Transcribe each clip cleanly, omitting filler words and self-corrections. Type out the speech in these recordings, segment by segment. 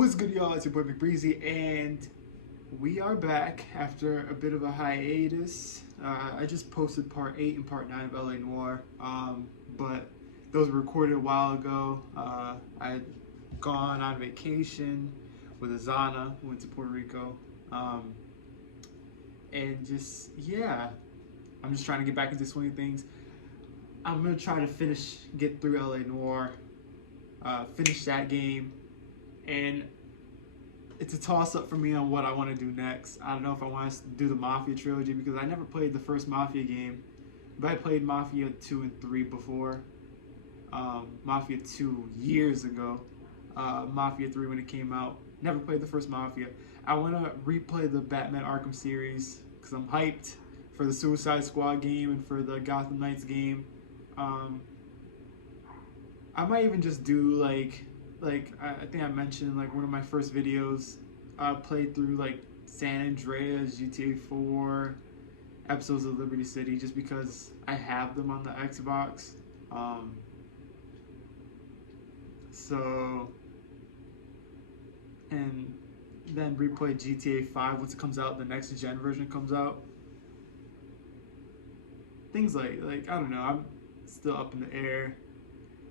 What's good, y'all? It's your boy McBreezy, and we are back after a bit of a hiatus. I just posted part 8 and part 9 of LA Noire, but those were recorded a while ago. I had gone on vacation with Azana, went to Puerto Rico, and just, yeah, I'm just trying to get back into swing of things. I'm going to try to get through LA Noire, finish that game, and it's a toss-up for me on what I want to do next. I don't know if I want to do the Mafia trilogy because I never played the first Mafia game, but I played Mafia 2 and 3 before. Mafia 2 years ago. Mafia 3 when it came out. Never played the first Mafia. I want to replay the Batman Arkham series because I'm hyped for the Suicide Squad game and for the Gotham Knights game. I might even just do like I think I mentioned like one of my first videos. I played through like San Andreas, GTA 4, episodes of Liberty City, just because I have them on the Xbox. And then replay GTA 5 once it comes out. The next gen version comes out. Things like I don't know. I'm still up in the air.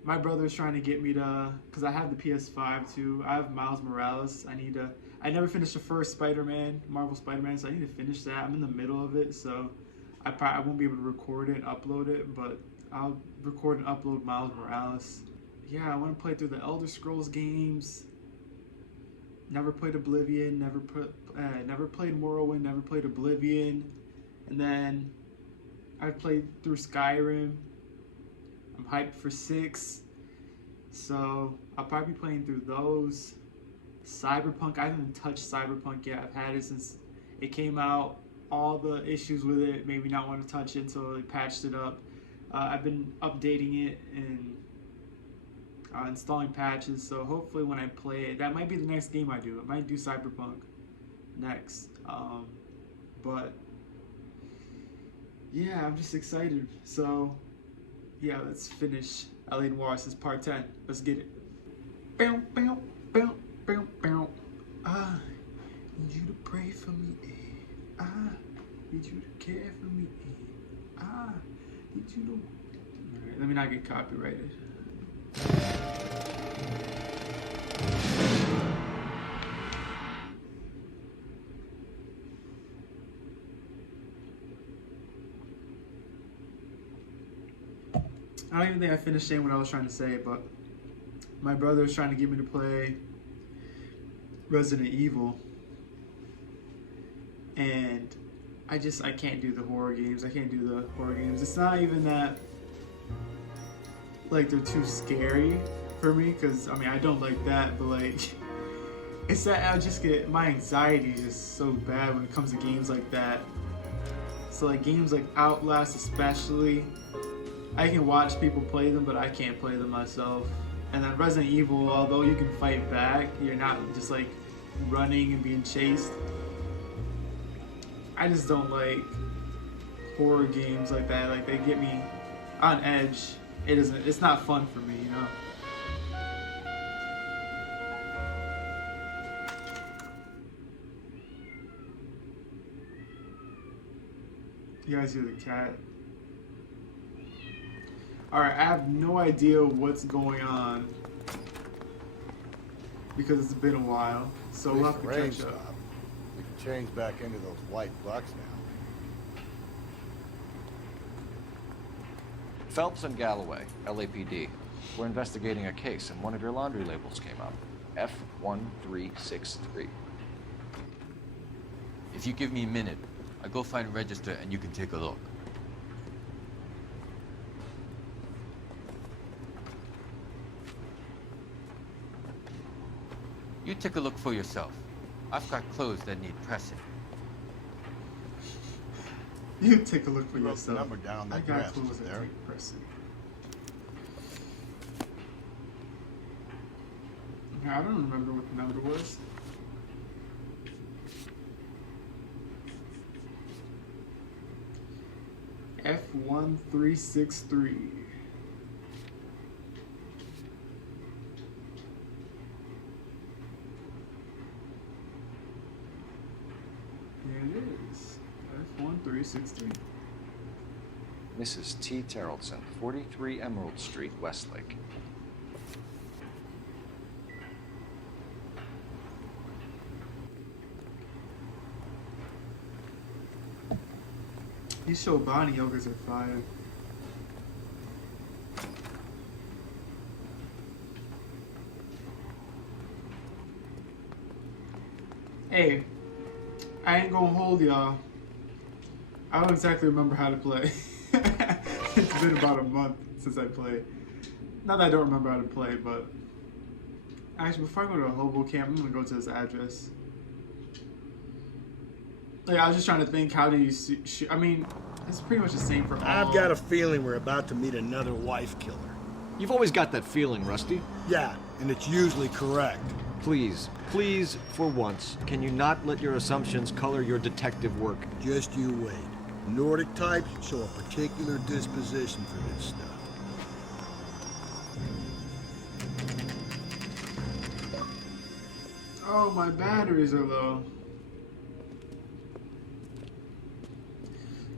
My brother's trying to get me to, because I have the PS5 too. I have Miles Morales. I never finished the first Spider-Man, Marvel Spider-Man, so I need to finish that. I'm in the middle of it, so I won't be able to record it and upload it, but I'll record and upload Miles Morales. Yeah, I want to play through the Elder Scrolls games. Never played Oblivion, never played Morrowind, never played Oblivion. And then I've played through Skyrim. I'm hyped for 6, so I'll probably be playing through those. Cyberpunk, I haven't touched Cyberpunk yet. I've had it since it came out. All the issues with it made me not want to touch it until they patched it up. I've been updating it and installing patches, so hopefully when I play it, that might be the next game I do. I might do Cyberpunk next. But yeah, I'm just excited. So yeah, let's finish LA Noire. This is part 10. Let's get it. Bow, bow, bow, bow, bow. I need you to pray for me. I need you to care for me. I need you to... Alright, let me not get copyrighted. I don't even think I finished saying what I was trying to say, but my brother was trying to get me to play Resident Evil, and I can't do the horror games. I can't do the horror games. It's not even that like they're too scary for me, because I mean I don't like that, but like it's that I just get, my anxiety is just so bad when it comes to games like that. So like games like Outlast especially, I can watch people play them, but I can't play them myself. And then Resident Evil, although you can fight back, you're not just like running and being chased. I just don't like horror games like that. Like they get me on edge. It's not fun for me, you know? You guys hear the cat? Alright, I have no idea what's going on because it's been a while, so we'll have to catch up. We can change back into those white bucks now. Phelps and Galloway, LAPD. We're investigating a case and one of your laundry labels came up. F1363. If you give me a minute, I'll go find a register and you can take a look. You take a look for yourself. I've got clothes that need pressing. You take a look for You wrote yourself. the number down on I that got graph, clothes that there. take pressing. I don't remember what the number was. F1363. it is. F1363. Mrs. T. Terrellson, 43 Emerald Street, Westlake. These Chobani yogurts are fire. Hey, I ain't gonna hold y'all. I don't exactly remember how to play. It's been about a month since I played. Not that I don't remember how to play, but actually, before I go to a hobo camp, I'm gonna go to this address. Like, I was just trying to think, how do you shoot? I mean, it's pretty much the same for all. I've got a feeling we're about to meet another wife killer. You've always got that feeling, Rusty. Yeah, and it's usually correct. Please, please, for once, can you not let your assumptions color your detective work? Just you wait. Nordic types show a particular disposition for this stuff. Oh, my batteries are low.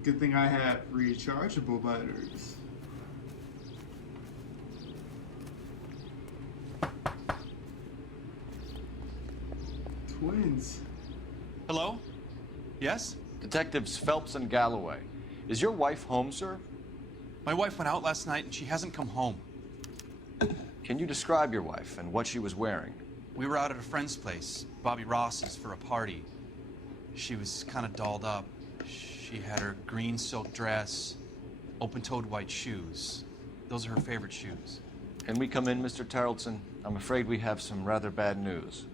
Good thing I have rechargeable batteries. Twins. Hello? Yes? Detectives Phelps and Galloway. Is your wife home, sir? My wife went out last night and she hasn't come home. Can you describe your wife and what she was wearing? We were out at a friend's place, Bobby Ross's, for a party. She was kind of dolled up. She had her green silk dress, open-toed white shoes. Those are her favorite shoes. Can we come in, Mr. Tarleton? I'm afraid we have some rather bad news.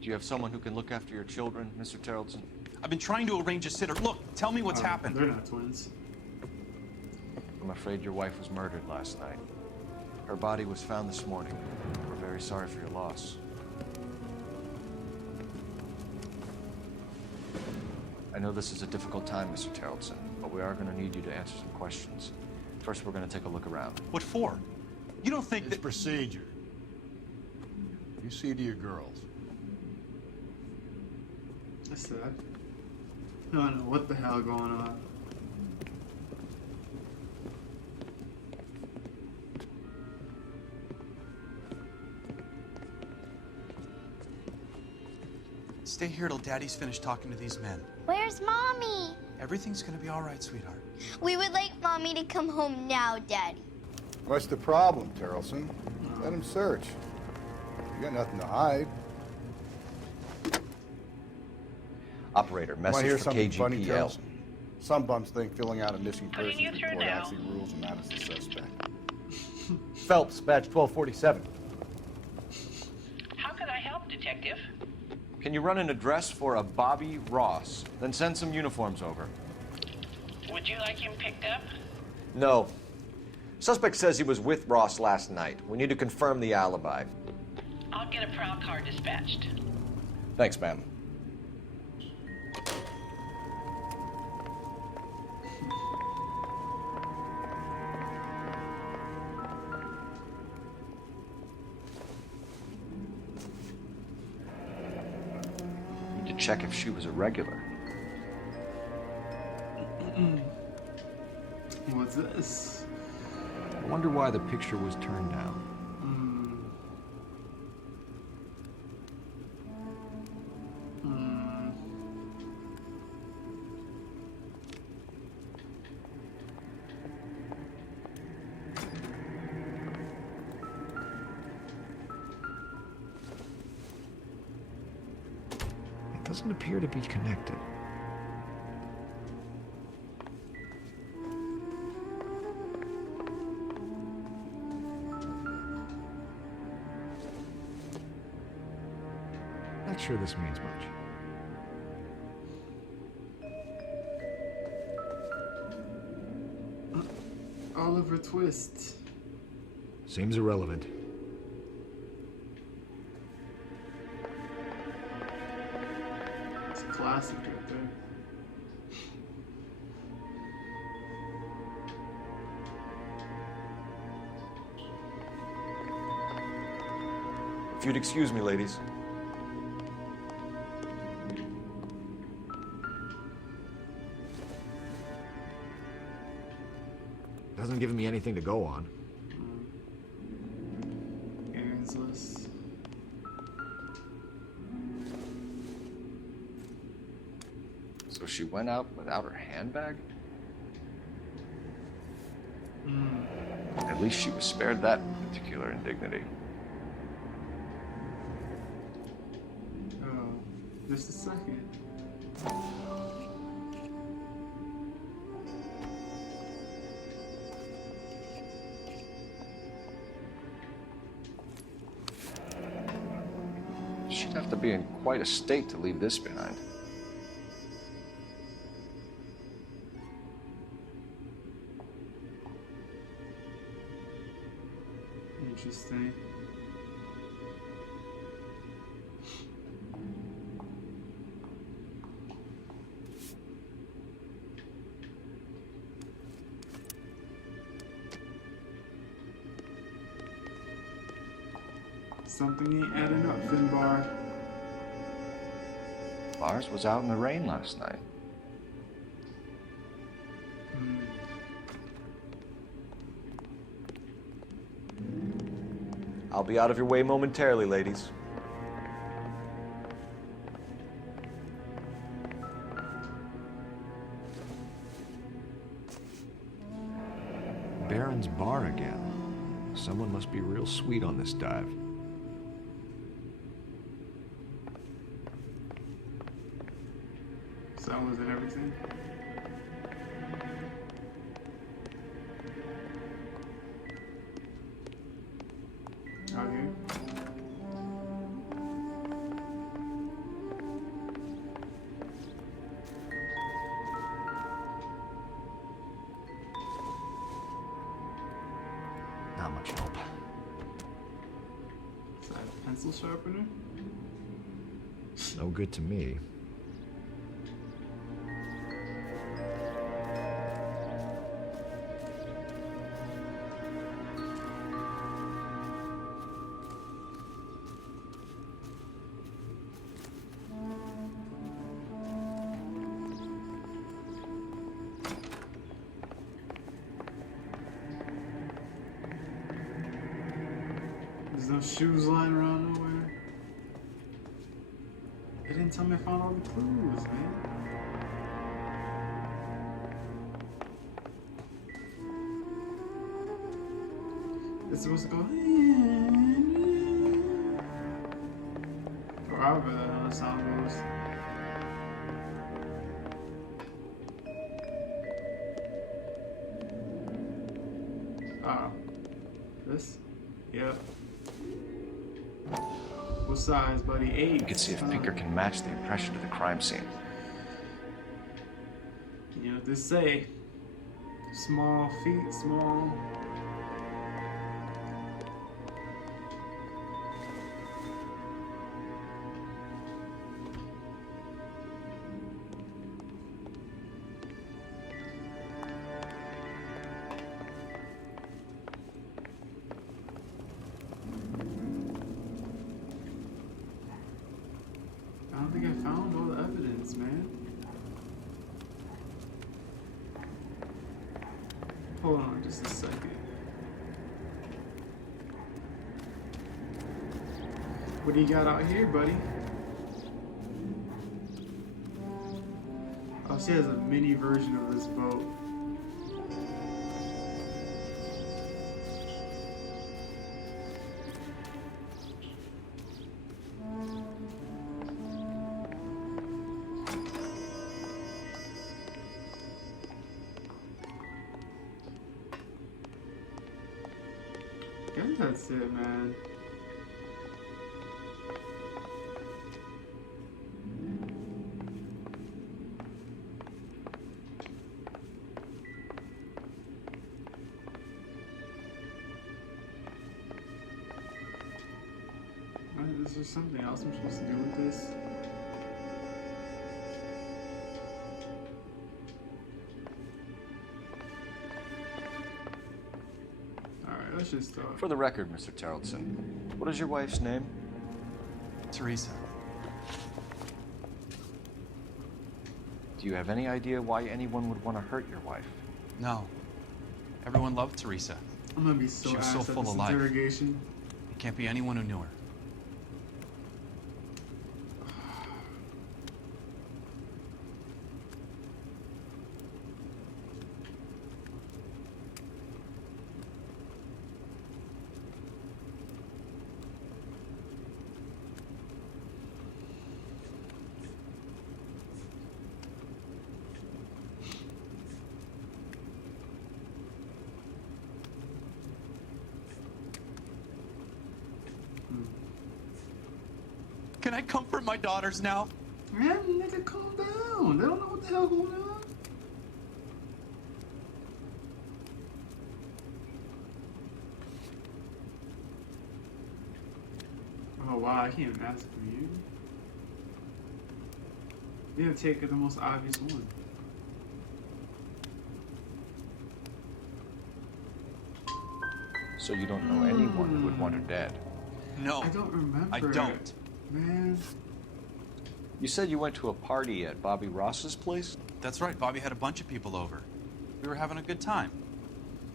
Do you have someone who can look after your children, Mr. Tarleton? I've been trying to arrange a sitter. Look, tell me what's happened. They're not twins. I'm afraid your wife was murdered last night. Her body was found this morning. We're very sorry for your loss. I know this is a difficult time, Mr. Tarleton, but we are going to need you to answer some questions. First, we're going to take a look around. What for? You don't think It's that... procedure. You see to your girls. That's sad. I don't know what the hell going on. Stay here till Daddy's finished talking to these men. Where's Mommy? Everything's gonna be all right, sweetheart. We would like Mommy to come home now, Daddy. What's the problem, Terrelson? Let him search. You got nothing to hide. Operator, Want to message hear for something funny, KGPL. Terrelson? Some bums think filling out a missing Putting persons you through report now. actually rules them out as a suspect. Phelps, badge 1247. How can I help, Detective? Can you run an address for a Bobby Ross? Then send some uniforms over. Would you like him picked up? No. Suspect says he was with Ross last night. We need to confirm the alibi. I'll get a prowl car dispatched. Thanks, ma'am. Need to check if she was a regular. What's this? I wonder why the picture was turned down. It doesn't appear to be connected. Not sure this means much. Oliver Twist. Seems irrelevant. It's a classic right there. If you'd excuse me, ladies. anything to go on. Aaron's list. So she went out without her handbag? At least she was spared that particular indignity. Oh, just a second. She'd have to be in quite a state to leave this behind. Interesting. Something ain't adding up, Finbar. Lars was out in the rain last night. I'll be out of your way momentarily, ladies. Baron's bar again. Someone must be real sweet on this dive. So that wasn't everything. Out here. Not much help. Is that a pencil sharpener? No good to me. There's no shoes lying around nowhere. They didn't tell me I found all the clues, man. It's supposed to go. Or however the sound goes. Oh. This? Yep. What size, buddy? 8. You can see if Pinker can match the impression to the crime scene. You know what this say? Small feet, small. I don't think I found all the evidence, man. Hold on just a second. What do you got out here, buddy? Oh, she has a mini version of this boat. I guess that's it, man. Is there something else I'm supposed to do with this? Alright, let's just start. For the record, Mr. Tarleton, what is your wife's name? Teresa. Do you have any idea why anyone would want to hurt your wife? No. Everyone loved Teresa. I'm gonna be so She was ass so at full this of life. interrogation. It can't be anyone who knew her. Can I comfort my daughters now? Man, nigga, calm down. They don't know what the hell going on. Oh wow, I can't even ask for you. You didn't take the most obvious one. So you don't know anyone who would want her dead? No. I don't remember. I don't. Man. You said you went to a party at Bobby Ross's place? That's right. Bobby had a bunch of people over. We were having a good time.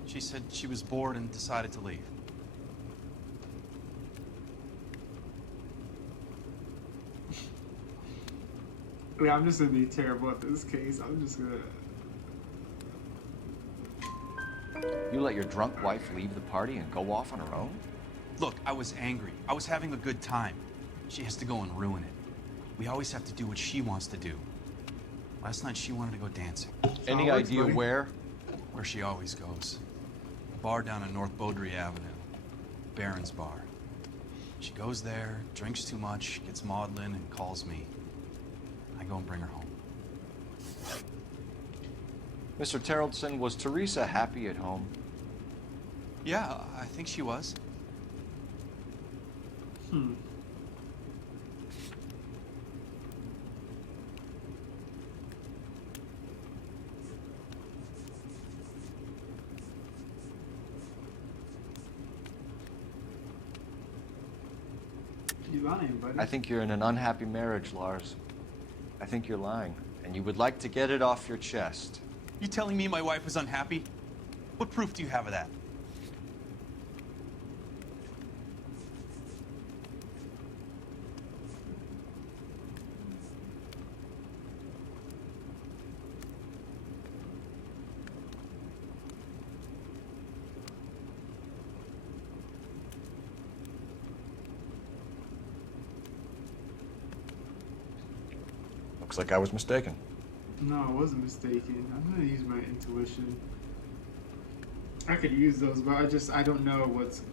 She said she was bored and decided to leave. Yeah, I'm just gonna be terrible at this case. I'm just gonna. You let your drunk wife leave the party and go off on her own? Look, I was angry. I was having a good time. She has to go and ruin it. We always have to do what she wants to do. Last night she wanted to go dancing. Any works, idea buddy. where? Where she always goes. A bar down on North Beaudry Avenue. Baron's Bar. She goes there, drinks too much, gets maudlin, and calls me. I go and bring her home. Mr. Terrellson, was Teresa happy at home? Yeah, I think she was. You lying, buddy. I think you're in an unhappy marriage, Lars. I think you're lying, and you would like to get it off your chest. You telling me my wife was unhappy? What proof do you have of that? Looks like I was mistaken. No, I wasn't mistaken. I'm gonna use my intuition. I could use those, but I don't know what's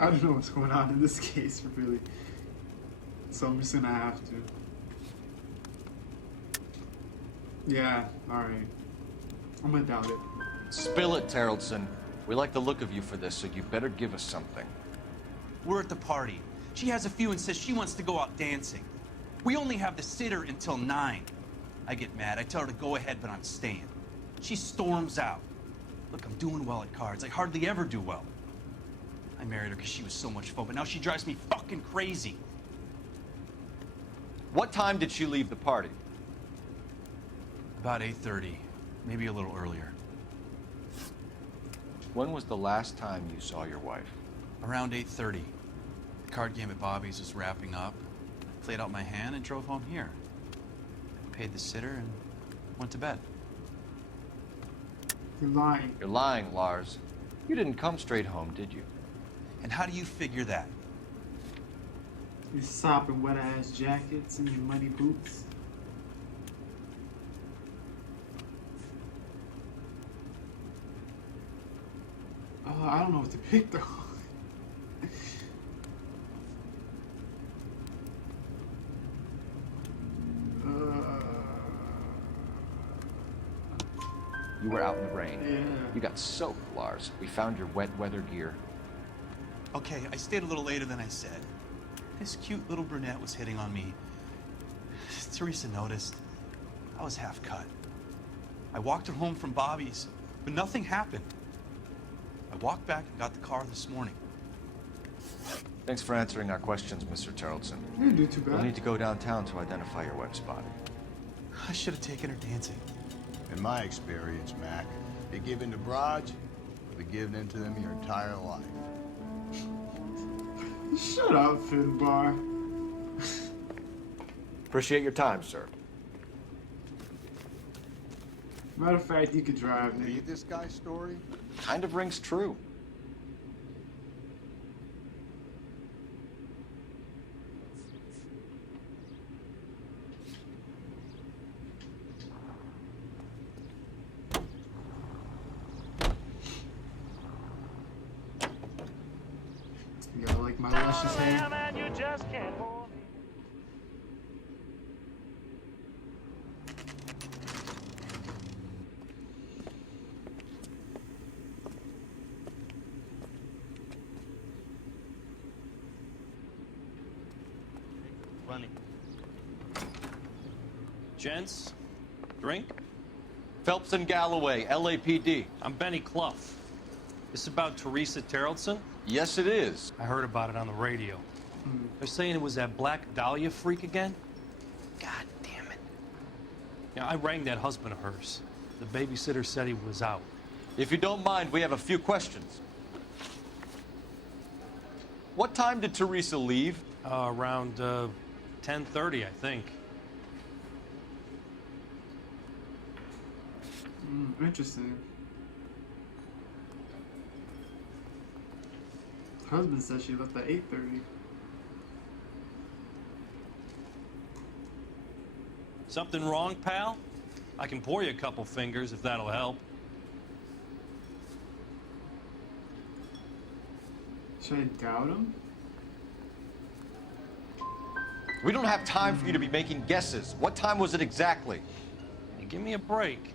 I don't know what's going on in this case, really. So I'm just gonna have to. Yeah, alright. I'm gonna doubt it. Spill it, Terrellson. We like the look of you for this, so you better give us something. We're at the party. She has a few and says she wants to go out dancing. We only have the sitter until 9. I get mad. I tell her to go ahead, but I'm staying. She storms out. Look, I'm doing well at cards. I hardly ever do well. I married her because she was so much fun, but now she drives me fucking crazy. What time did she leave the party? About 8:30, maybe a little earlier. When was the last time you saw your wife? Around 8:30. The card game at Bobby's was wrapping up. I played out my hand and drove home here. Paid the sitter and went to bed. You're lying. You're lying, Lars. You didn't come straight home, did you? And how do you figure that? Your sopping wet ass jackets and your muddy boots. I don't know what to pick though. You were out in the rain. Yeah. You got soaked, Lars. We found your wet weather gear. Okay, I stayed a little later than I said. This cute little brunette was hitting on me. Teresa noticed. I was half cut. I walked her home from Bobby's, but nothing happened. I walked back and got the car this morning. Thanks for answering our questions, Mr. Terrellson. You didn't do too We'll bad. need to go downtown to identify your wife's body. I should have taken her dancing. In my experience, Mac, they give in to broads, You'll be giving in to them your entire life. Shut up, Finbar. Appreciate your time, sir. Matter of fact, you could drive me. Read this guy's story? Kind of rings true. You gotta like my luscious hair. Running. Gents, drink? Phelps and Galloway, LAPD. I'm Benny Clough. This about Teresa Terrellson? Yes, it is. I heard about it on the radio. They're saying it was that Black Dahlia freak again? God damn it. Yeah, I rang that husband of hers. The babysitter said he was out. If you don't mind, we have a few questions. What time did Teresa leave? Around 10:30, I think. Interesting. Husband said she left at 8:30. Something wrong, pal? I can pour you a couple fingers if that'll help. Should I doubt him? We don't have time for you to be making guesses. What time was it exactly? Hey, give me a break.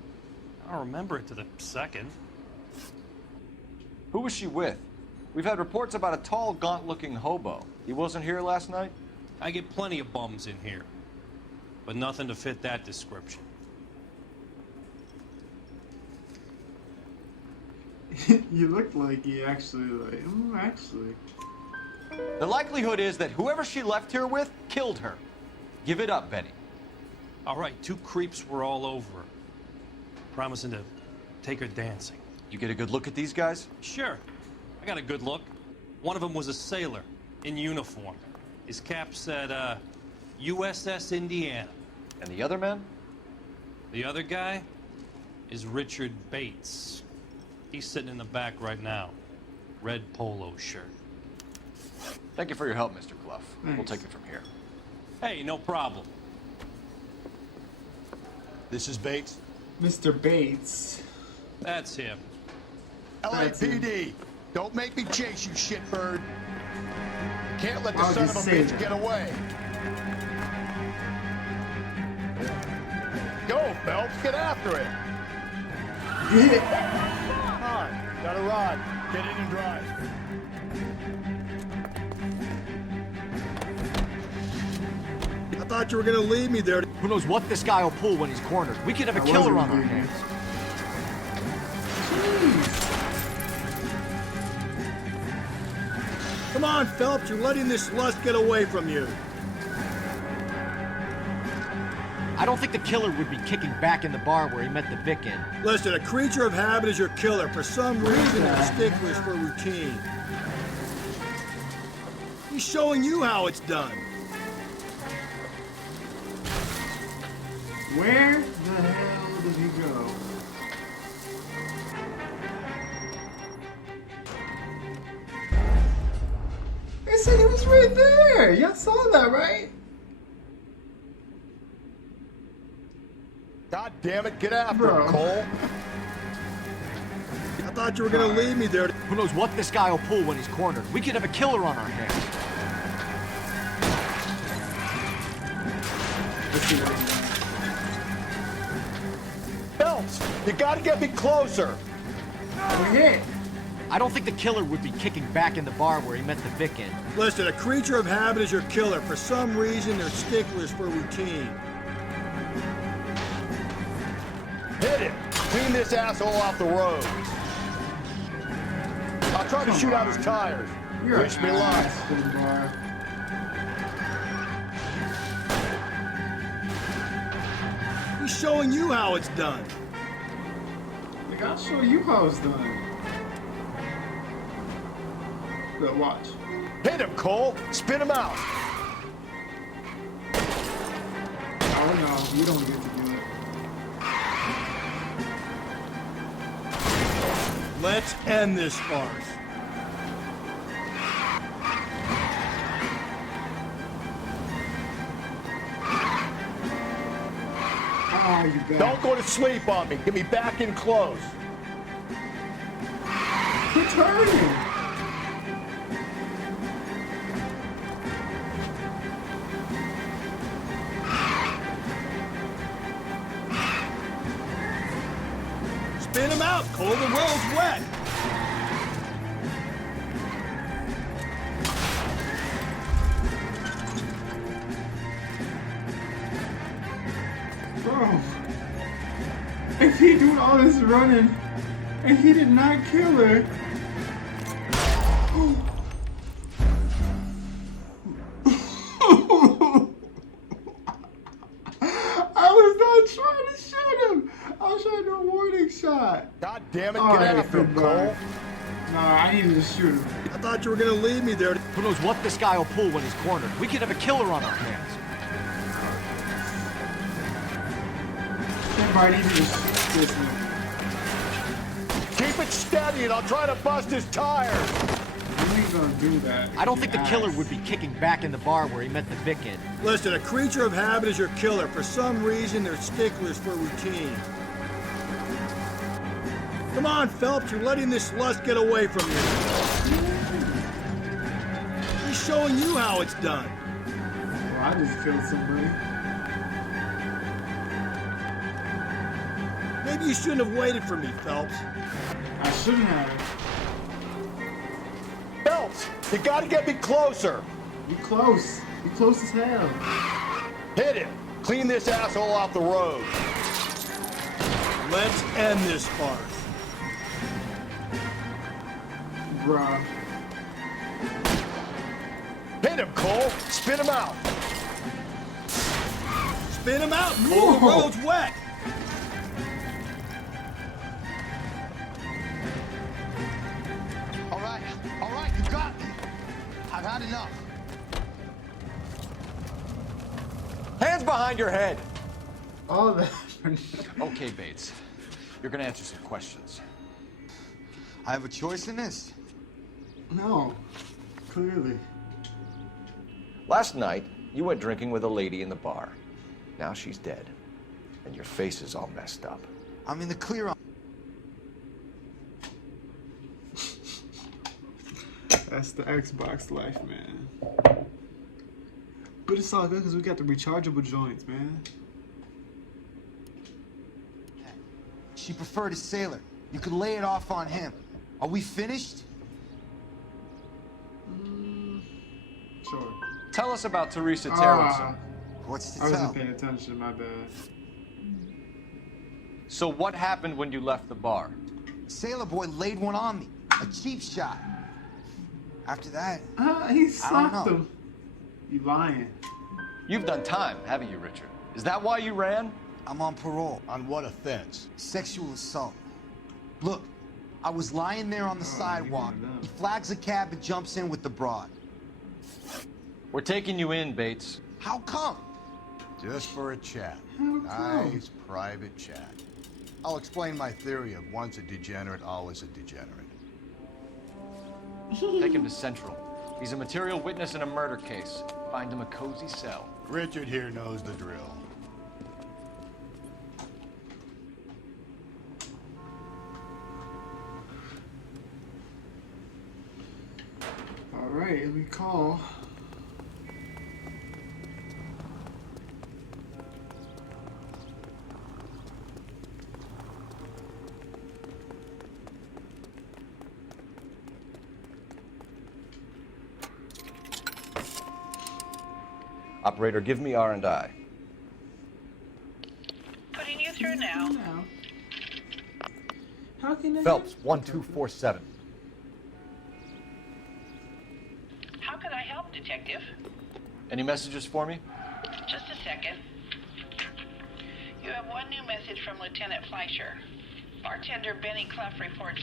I don't remember it to the second. Who was she with? We've had reports about a tall, gaunt-looking hobo. He wasn't here last night? I get plenty of bums in here, but nothing to fit that description. You looked like you actually like. Actually. The likelihood is that whoever she left here with killed her. Give it up, Benny. All right, two creeps were all over her, promising to take her dancing. You get a good look at these guys? Sure, I got a good look. One of them was a sailor in uniform. His cap said, USS Indiana. And the other man? The other guy is Richard Bates. He's sitting in the back right now. Red polo shirt. Thank you for your help, Mr. Clough. We'll Thanks. take it from here. Hey, no problem. This is Bates. Mr. Bates. That's him. LAPD, don't make me chase you, shitbird. Can't let the Why would son you of a say bitch that? get away. Go, Phelps, get after it. Come on, got a rod. Get in and drive. I thought you were gonna leave me there. Who knows what this guy will pull when he's cornered? We could have a That killer wasn't on our good. hands. Come on, Phelps, you're letting this lust get away from you. I don't think the killer would be kicking back in the bar where he met the Vic in. Listen, a creature of habit is your killer. For some reason, they're sticklers for routine. He's showing you how it's done. Where the hell did he go? They said he was right there. Y'all saw that, right? God damn it, get after Bro. him, Cole. I thought you were gonna leave me there. Who knows what this guy will pull when he's cornered? We could have a killer on our hands. Let's see what he does. Phelps, you gotta get me closer. We hit. I don't think the killer would be kicking back in the bar where he met the Vic in. Listen, a creature of habit is your killer. For some reason, they're sticklers for routine. Hit him. Clean this asshole off the road. I'll try to shoot out his tires. You're Wish me luck. ass, Finbar. He's showing you how it's done. Like, I'll show you how it's done. Look, watch. Hit him, Cole. Spin him out. Oh no, you don't get to do it. Let's end this farce. Ah, you got Don't go to sleep on me. Get me back in close. Quit turning. Spin him out, Cole. The road's wet. Bro, if he doing all this running and he did not kill her. I was not trying to shoot him. I was trying to do a warning shot. God damn it, Oh, get that's after him, been Cole. bad. No, I needed to shoot him. I thought you were gonna leave me there. Who knows what this guy will pull when he's cornered? We could have a killer on our hands. I needed to shoot this one. Keep it steady and I'll try to bust his tires. You ain't gonna do that. I don't think the killer Ass. would be kicking back in the bar where he met the Vic in. Listen, a creature of habit is your killer. For some reason, they're sticklers for routine. Come on, Phelps, you're letting this lust get away from you. He's showing you how it's done. Well, I just killed somebody. Maybe you shouldn't have waited for me, Phelps. I shouldn't have. Phelps, you gotta get me closer. You close. You close as hell. Hit him. Clean this asshole off the road. Let's end this farce. Bruh. Hit him, Cole. Spin him out. Spin him out, Cole. The road's wet. All right, you got me. I've had enough. Hands behind your head. All that. Okay, Bates. You're gonna answer some questions. I have a choice in this. No. Clearly. Last night, you went drinking with a lady in the bar. Now she's dead. And your face is all messed up. I'm in the clear on. That's the Xbox life, man. But it's all good because we got the rechargeable joints, man. She preferred a sailor. You could lay it off on him. Are we finished? Sure. Tell us about Teresa Terrelson. What's to I tell? wasn't paying attention, my bad. So what happened when you left the bar? Sailor boy laid one on me. A cheap shot. After that, He slapped know. him. You lying. You've done time, haven't you, Richard? Is that why you ran? I'm on parole. On what offense? Sexual assault. Look, I was lying there on the sidewalk. you know. He flags a cab and jumps in with the broad. We're taking you in, Bates. How come? Just for a chat. How come? Nice private chat. I'll explain my theory of once a degenerate, always a degenerate. Take him to Central. He's a material witness in a murder case. Find him a cozy cell. Richard here knows the drill. Alright, and we call. Operator, give me R&I. Putting you through now. Now. How can it Phelps, 1247. How can I help, Detective? Any messages for me? Just a second. You have one new message from Lieutenant Fleischer. Bartender Benny Clough reports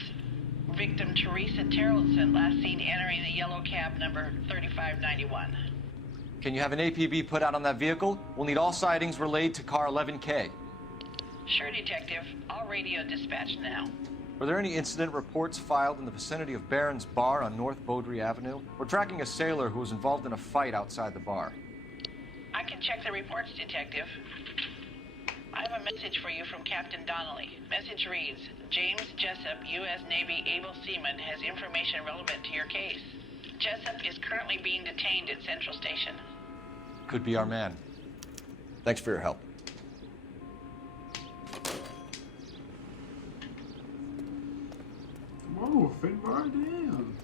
victim Teresa Terrellson, last seen entering the yellow cab number 3591. Can you have an APB put out on that vehicle? We'll need all sightings relayed to car 11K. Sure, Detective. All radio dispatch now. Were there any incident reports filed in the vicinity of Barron's Bar on North Beaudry Avenue? We're tracking a sailor who was involved in a fight outside the bar. I can check the reports, Detective. I have a message for you from Captain Donnelly. Message reads, James Jessup, U.S. Navy able seaman, has information relevant to your case. Jessup is currently being detained at Central Station. Could be our man. Thanks for your help. Whoa, Finbar, damn.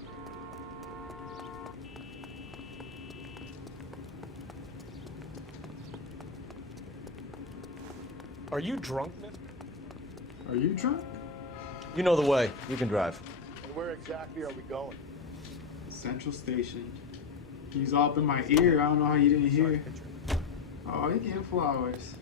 Are you drunk, mister? Are you drunk? You know the way. You can drive. And where exactly are we going? Central Station. He's all up in my ear. I don't know how you didn't hear. Oh, he getting flowers.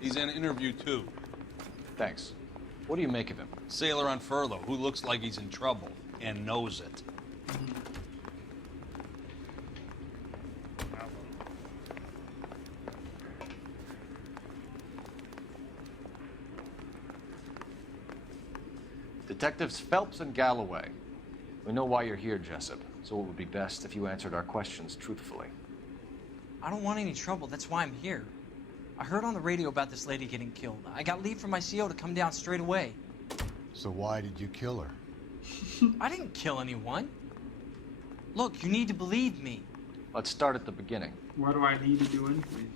He's in interview 2. Thanks. What do you make of him? Sailor on furlough who looks like he's in trouble and knows it. Detectives Phelps and Galloway. We know why you're here, Jessup, so it would be best if you answered our questions truthfully. I don't want any trouble. That's why I'm here. I heard on the radio about this lady getting killed. I got leave from my CO to come down straight away. So why did you kill her? I didn't kill anyone. Look, you need to believe me. Let's start at the beginning. Why do I need to do anything?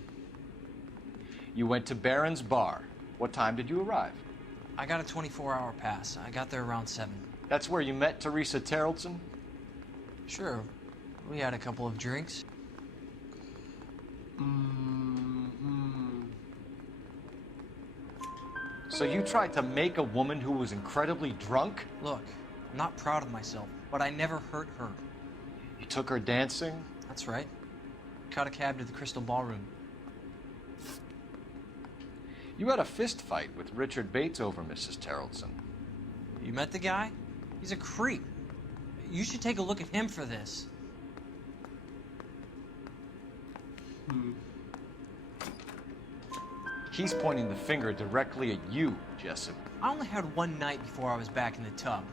You went to Barron's Bar. What time did you arrive? I got a 24-hour pass. I got there around 7. That's where you met Teresa Terrellson? Sure. We had a couple of drinks. So you tried to make a woman who was incredibly drunk? Look, I'm not proud of myself, but I never hurt her. You took her dancing? That's right. Caught a cab to the Crystal Ballroom. You had a fist fight with Richard Bates over Mrs. Terrellson. You met the guy? He's a creep. You should take a look at him for this. He's pointing the finger directly at you, Jessup. I only had one night before I was back in the tub.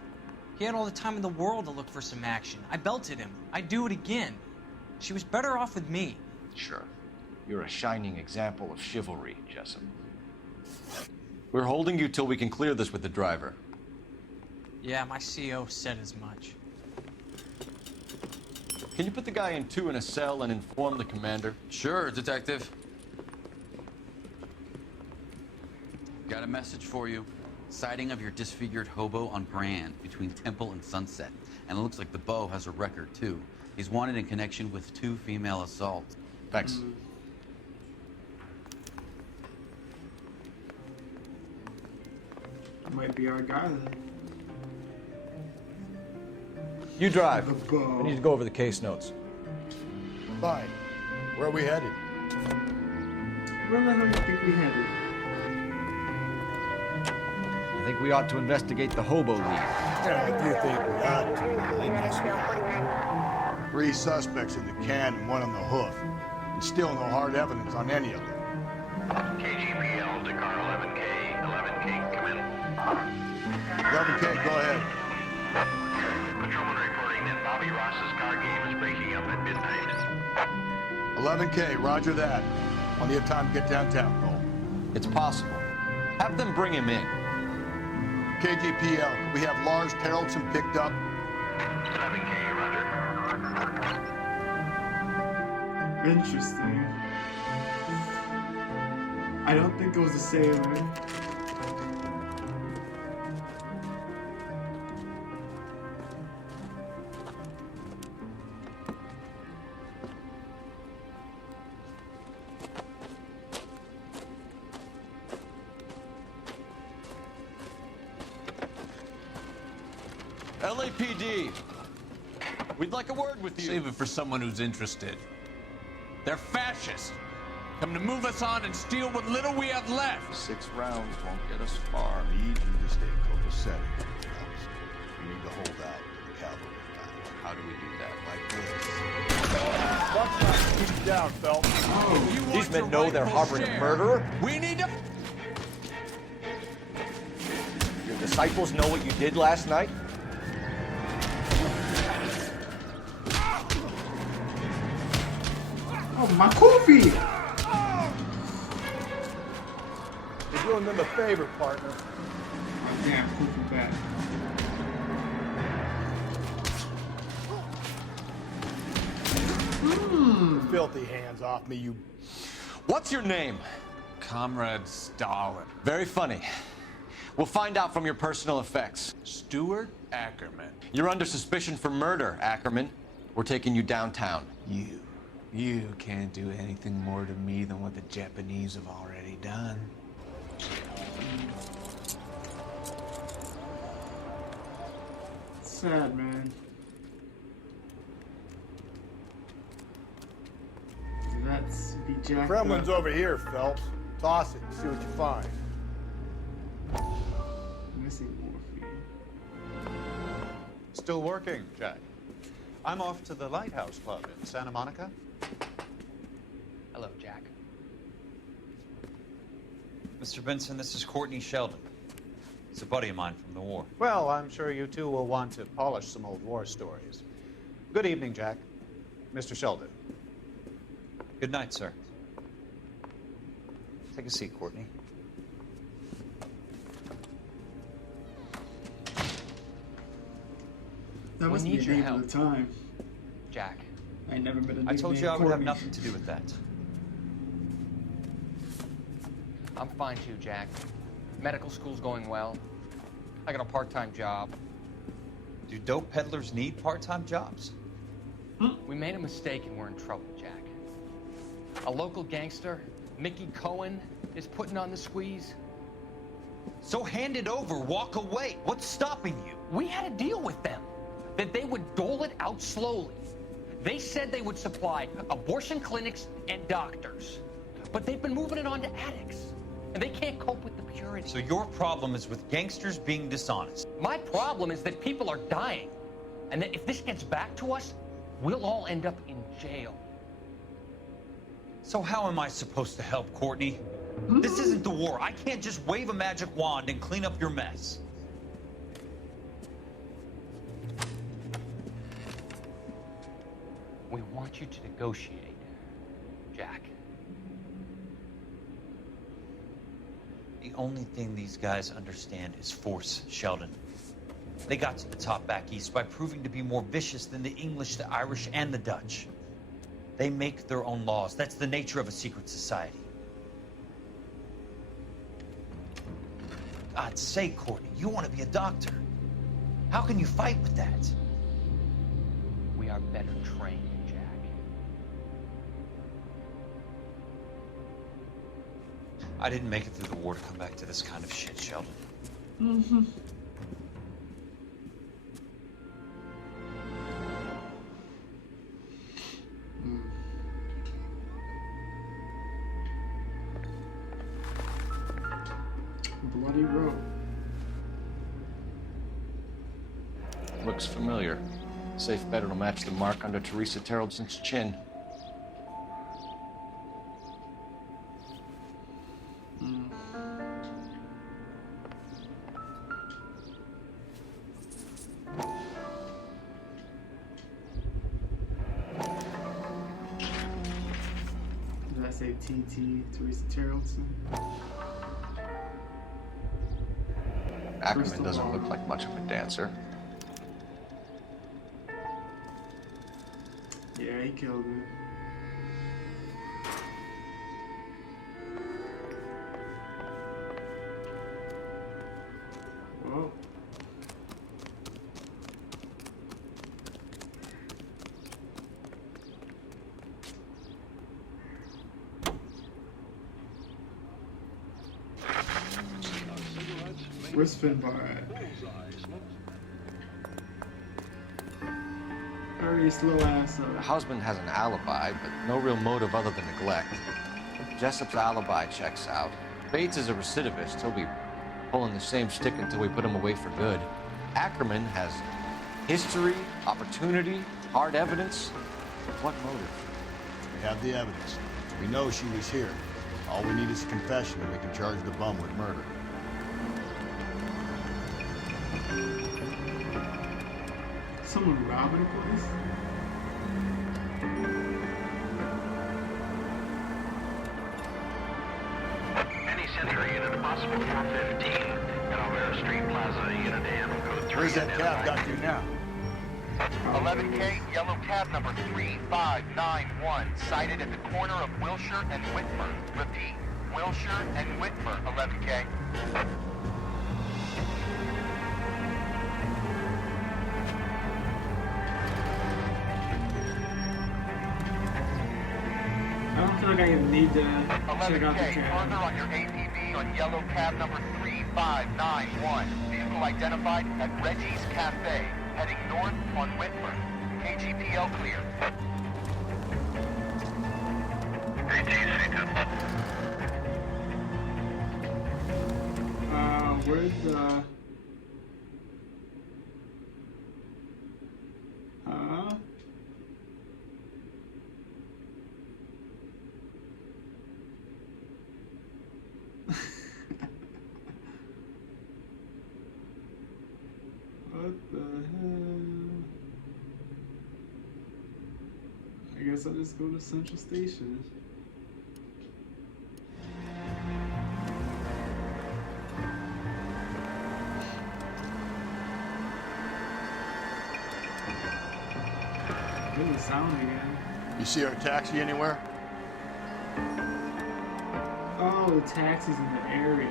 He had all the time in the world to look for some action. I belted him. I'd do it again. She was better off with me. Sure. You're a shining example of chivalry, Jessup. We're holding you till we can clear this with the driver. Yeah, my CO said as much. Can you put the guy in 2 in a cell and inform the commander? Sure, Detective. Got a message for you. Sighting of your disfigured hobo on Grand between Temple and Sunset. And it looks like the Beau has a record, too. He's wanted in connection with 2 female assaults. Thanks. Might be our guy then. You drive. The Beau. I need to go over the case notes. Fine. Where are we headed? Where the hell do you think we headed? I think we ought to investigate the hobo lead. Yeah, I do think we ought to. I guess we ought. 3 suspects in the can and 1 on the hoof. And still no hard evidence on any of them. KGPL to car 11K. 11K, come in. 11K, go ahead. Patrolman reporting that Bobby Ross's car game is breaking up at midnight. 11K, roger that. Plenty of time to get downtown, Cole. It's possible. Have them bring him in. KGPL, we have Lars Terrellson picked up. 11K, roger. Interesting. I don't think it was a sailor. LAPD. We'd like a word with you. Save it for someone who's interested. They're fascists. Come to move us on and steal what little we have left. 6 rounds won't get us far. Need you to stay copacetic. We need to hold out to the cavalry battle. How do we do that? Like this. Keep it down, Phelps. These men know they're harboring a murderer. We need to... Your disciples know what you did last night? Oh, my coffee! You're doing them a favor, partner. Oh, damn, coffee back. Filthy hands off me, you... What's your name? Comrade Stalin. Very funny. We'll find out from your personal effects. Stuart Ackerman. You're under suspicion for murder, Ackerman. We're taking you downtown. You can't do anything more to me than what the Japanese have already done. Sad, man. That's be jacked Kremlin's up. over here, Phelps. Toss it and see what you find. Missing morphine. Still working, Jack. I'm off to the Lighthouse Club in Santa Monica. Hello, Jack. Mr. Benson, this is Courtney Sheldon. He's a buddy of mine from the war. Well, I'm sure you two will want to polish some old war stories. Good evening, Jack. Mr. Sheldon. Good night, sir. Take a seat, Courtney. That must be a name of the time. Jack. I ain't never been a nickname I told you I would have Courtney. nothing to do with that. I'm fine too, Jack. Medical school's going well. I got a part-time job. Do dope peddlers need part-time jobs? We made a mistake and we're in trouble, Jack. A local gangster, Mickey Cohen, is putting on the squeeze. So hand it over, walk away. What's stopping you? We had a deal with them that they would dole it out slowly. They said they would supply abortion clinics and doctors, but they've been moving it on to addicts, and they can't cope with the purity. So your problem is with gangsters being dishonest. My problem is that people are dying, and that if this gets back to us, we'll all end up in jail. So how am I supposed to help, Courtney? This isn't the war. I can't just wave a magic wand and clean up your mess. We want you to negotiate, Jack. The only thing these guys understand is force, Sheldon. They got to the top back east by proving to be more vicious than the English, the Irish, and the Dutch. They make their own laws. That's the nature of a secret society. God's sake, Courtney, you want to be a doctor. How can you fight with that? We are better trained, Jack. I didn't make it through the war to come back to this kind of shit, Sheldon. Mm-hmm. Bloody road. Looks familiar. Safe bet it'll match the mark under Teresa Terrelson's chin. Did I say TT, Teresa Terrelson? Ackerman doesn't look like much of a dancer. Yeah, he killed it. Whoa. Where's Finbar at? Hurry your slow ass The up. husband has an alibi, but no real motive other than neglect. Jessup's alibi checks out. Bates is a recidivist. He'll be pulling the same stick until we put him away for good. Ackerman has history, opportunity, hard evidence. What motive? We have the evidence. We know she was here. All we need is a confession, and we can charge the bum with murder. Someone robbing a place? Any Century unit, possible 415, Noire Street Plaza, unit AM, code 3. Where's that cab got to now? 11K, yellow cab number 3591, sighted at the corner of Wilshire and Whitmer. Repeat, Wilshire and Whitmer, 11K. I don't feel like I even need to check out the 11K, cab. further on your APB on yellow cab number 3591. Vehicle identified at Reggie's Cafe, heading north on Whitmer. KGPL clear. Where's the... What the hell? I guess I'll just go to Central Station. Really sound again. You see our taxi anywhere? Oh, the taxi's in the area.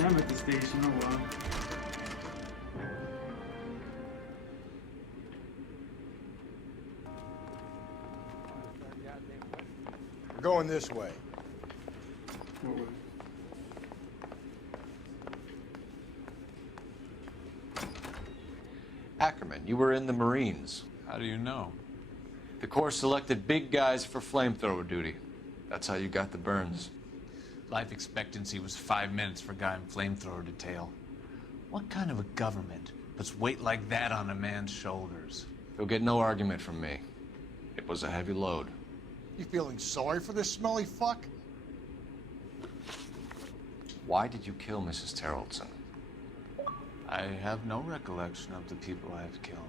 I'm at the station, oh well. We're going this way. What way? Ackerman, you were in the Marines. How do you know? The Corps selected big guys for flamethrower duty. That's how you got the burns. Life expectancy was 5 minutes for a guy in flamethrower detail. What kind of a government puts weight like that on a man's shoulders? You'll get no argument from me. It was a heavy load. You feeling sorry for this smelly fuck? Why did you kill Mrs. Terrelson? I have no recollection of the people I have killed.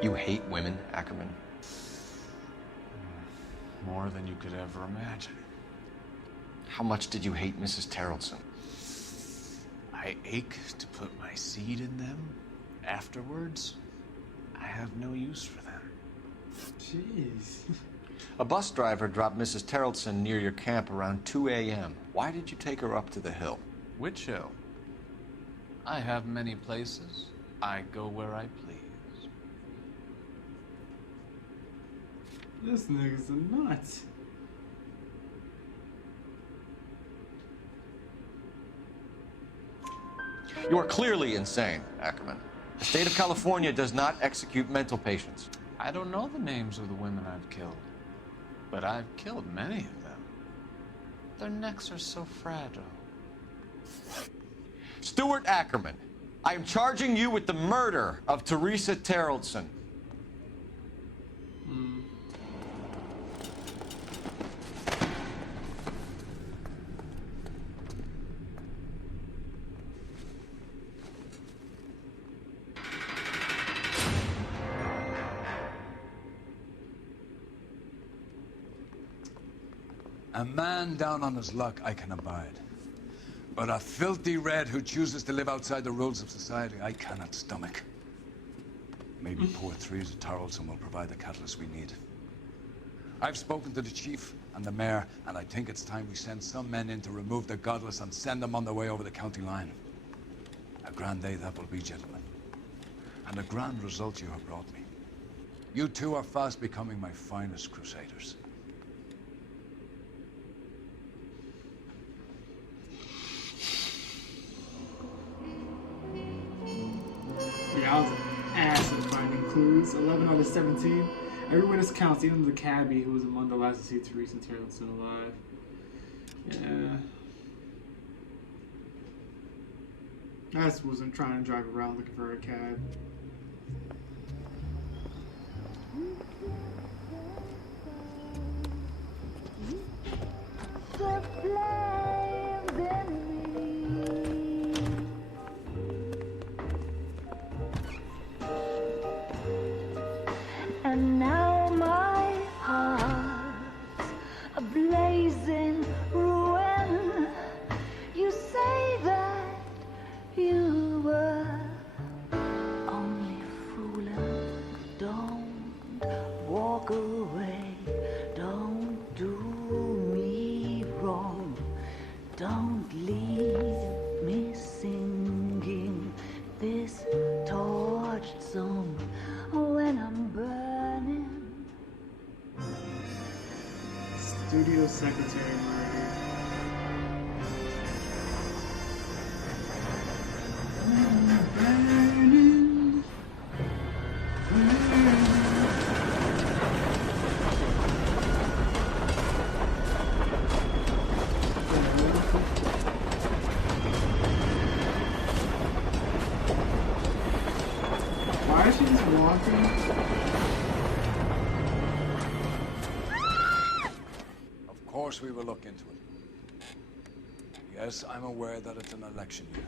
You hate women, Ackerman? More than you could ever imagine. How much did you hate Mrs. Terrelson? I ache to put my seed in them. Afterwards, I have no use for them. Jeez. A bus driver dropped Mrs. Terrelson near your camp around 2 a.m. Why did you take her up to the hill? Which hill? I have many places. I go where I please. This nigga's a nut. You are clearly insane, Ackerman. The state of California does not execute mental patients. I don't know the names of the women I've killed, but I've killed many of them. Their necks are so fragile. Stuart Ackerman, I am charging you with the murder of Teresa Terrelson. A man down on his luck I can abide. But a filthy red who chooses to live outside the rules of society, I cannot stomach. Maybe poor Teresa Tarleton will provide the catalyst we need. I've spoken to the chief and the mayor, and I think it's time we send some men in to remove the godless and send them on their way over the county line. A grand day that will be, gentlemen. And a grand result you have brought me. You two are fast becoming my finest crusaders. Yeah, I was an ass at finding clues. 11 out of 17. Every witness counts, even the cabbie who was among the last to see Teresa and Tarleton alive. Yeah. I just wasn't trying to drive around looking for a cab. The flames in me. And now my heart's a blazing ruin. You say that you were only fooling. Don't walk away. Don't do me wrong. Don't leave me singing this torched song when I'm burning. Studio secretary murder. Burning. Why is she just walking? Of course we will look into it. Yes, I'm aware that it's an election year.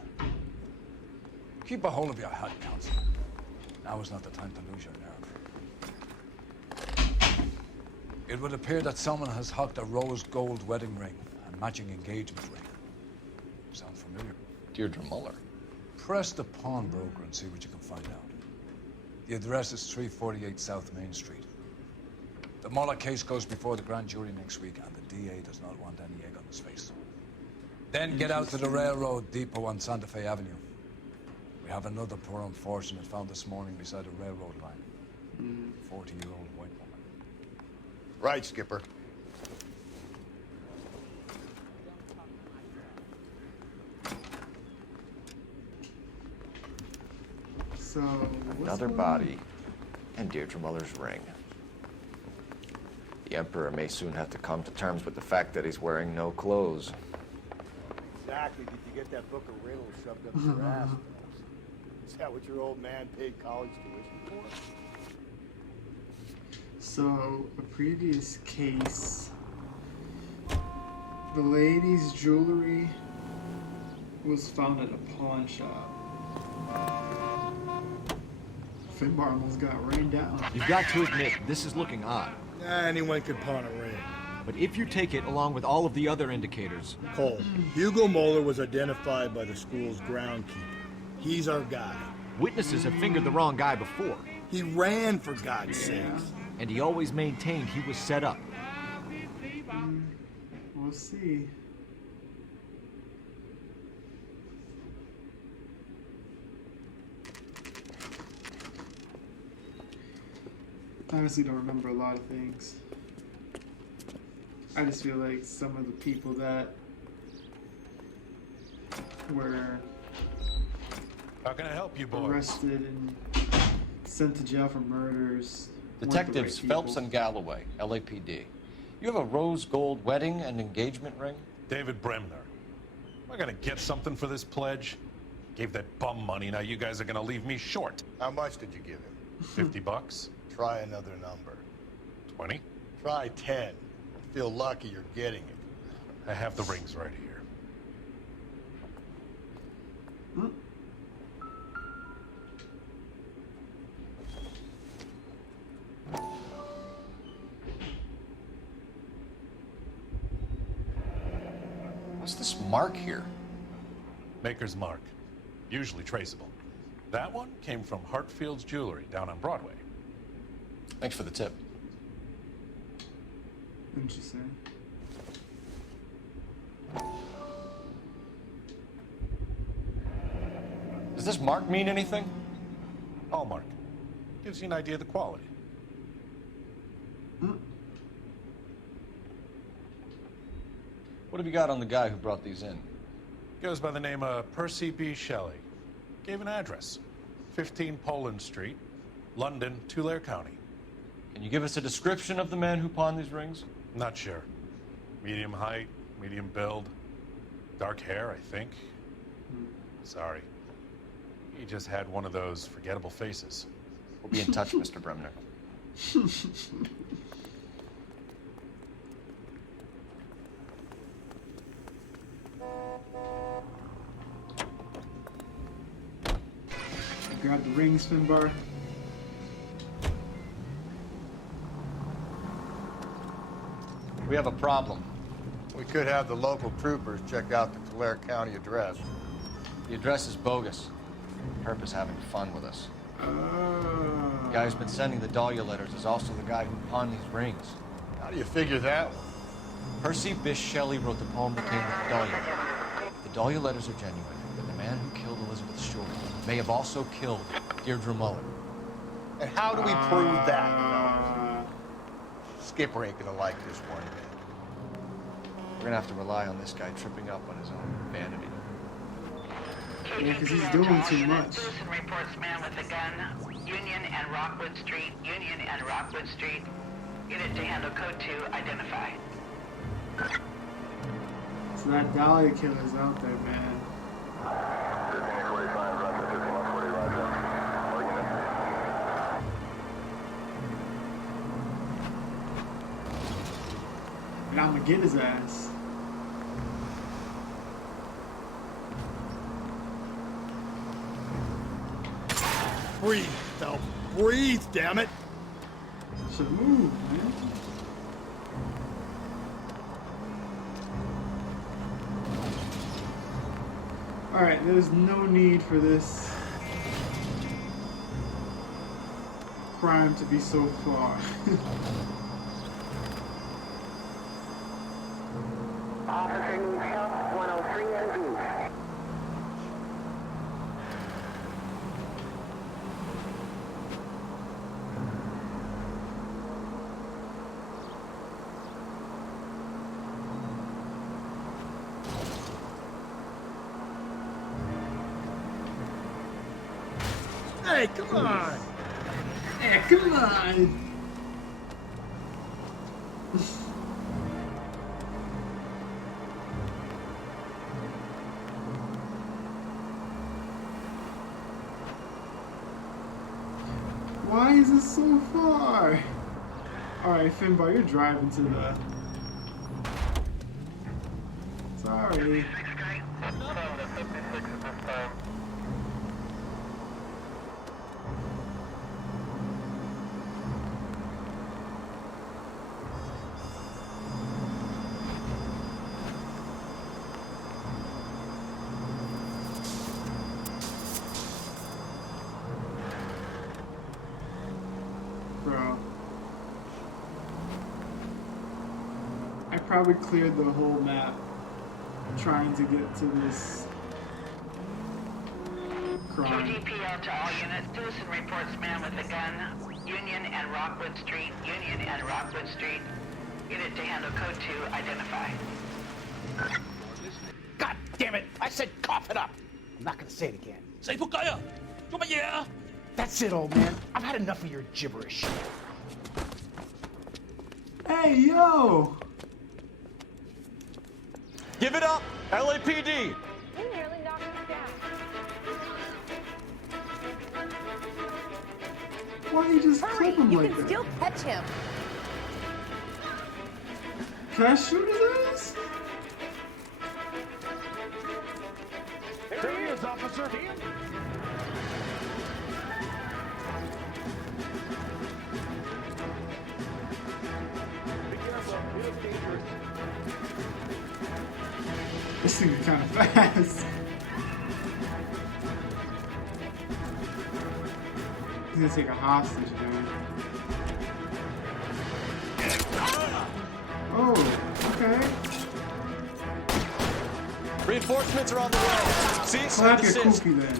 Keep a hold of your head, Counselor. Now is not the time to lose your nerve. It would appear that someone has hocked a rose gold wedding ring and matching engagement ring. Sound familiar? Deirdre Muller. Press the pawnbroker and see what you can find out. The address is 348 South Main Street. The Muller case goes before the grand jury next week, and the DA does not want any egg on his face. Then get out to the railroad depot on Santa Fe Avenue. We have another poor unfortunate found this morning beside a railroad line. 40-year-old white woman. Right, Skipper. So, Another body, and Deirdre Muller's ring. The Emperor may soon have to come to terms with the fact that he's wearing no clothes. Exactly. Did you get that book of riddles shoved up your ass? Is that what your old man paid college tuition for? So, a previous case, the lady's jewelry was found at a pawn shop. Finbar almost got rained down. You've got to admit, this is looking odd. Anyone could pawn a ring. But if you take it along with all of the other indicators... Cole, Hugo Moeller was identified by the school's groundkeeper. He's our guy. Witnesses have fingered the wrong guy before. He ran, for God's sakes. And he always maintained he was set up. We'll see. I honestly don't remember a lot of things. I just feel like some of the people that were How can I help you, boys? arrested and sent to jail for murders. weren't the Detectives right Phelps people. and Galloway, LAPD. You have a rose gold wedding and engagement ring? David Bremner. Am I gonna get something for this pledge? Gave that bum money, now you guys are gonna leave me short. How much did you give him? 50 bucks? Try another number. 20? Try 10. Feel lucky you're getting it. I have the rings right here. What's this mark here? Maker's mark. Usually traceable. That one came from Hartfield's Jewelry down on Broadway. Thanks for the tip. Interesting. Does this mark mean anything? Hallmark. Gives you an idea of the quality. What have you got on the guy who brought these in? Goes by the name of Percy B. Shelley. Gave an address. 15 Poland Street, London, Tulare County. Can you give us a description of the man who pawned these rings? Not sure. Medium height, medium build, dark hair, I think. Sorry. He just had one of those forgettable faces. We'll be in touch, Mr. Bremner. Grab the rings, Finbar. We have a problem. We could have the local troopers check out the Tulare County address. The address is bogus. Herb is having fun with us. The guy who's been sending the Dahlia letters is also the guy who pawned these rings. How do you figure that? Percy Bysshe Shelley wrote the poem that came with the Dahlia. The Dahlia letters are genuine, but the man who killed Elizabeth Shore may have also killed Deirdre Muller. And how do we prove that, fellas? Skipper ain't gonna like this one bit. We're gonna have to rely on this guy tripping up on his own vanity. Yeah, because he's doing too much. Citizen reports man with a gun, Union and Rockwood Street, Union and Rockwood Street. Unit to handle code 2, identify. So that Dahlia killer's out there, man. And I'm gonna get his ass. Breathe, Phelps. Breathe, damn it. Should move, man. Alright, there's no need for this crime to be so far. Officer needs help, 103 and B. Hey, come on! Hey, come on! Why is it so far? Alright, Finbar, you're driving to the... Sorry. Bro. I probably cleared the whole map trying to get to this crime. DPL to all units. Citizen reports man with a gun, Union and Rockwood Street, Union and Rockwood Street. Unit to handle code 2, identify. God damn it! I said cough it up! I'm not gonna say it again. That's it, old man. I've had enough of your gibberish. Hey, yo! Give it up, LAPD! You nearly knocked me down. Why you just Hurry, clip him you like can that? still catch him. Can I shoot his ass? There he is, officer. This thing is kind of fast. He's gonna take a hostage, dude. Oh, okay. Reinforcements are on the way. Cease Well, and that's your desist. kooky then.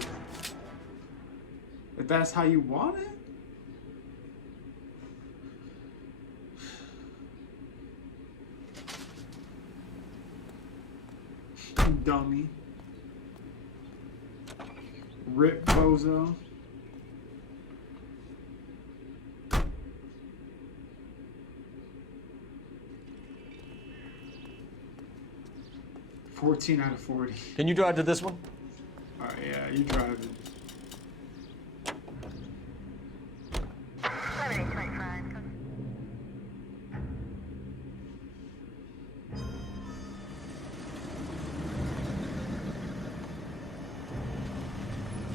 If that's how you want it? Dummy. Rip bozo. $14 out of 40. Can you drive to this one? Alright, yeah, you drive it.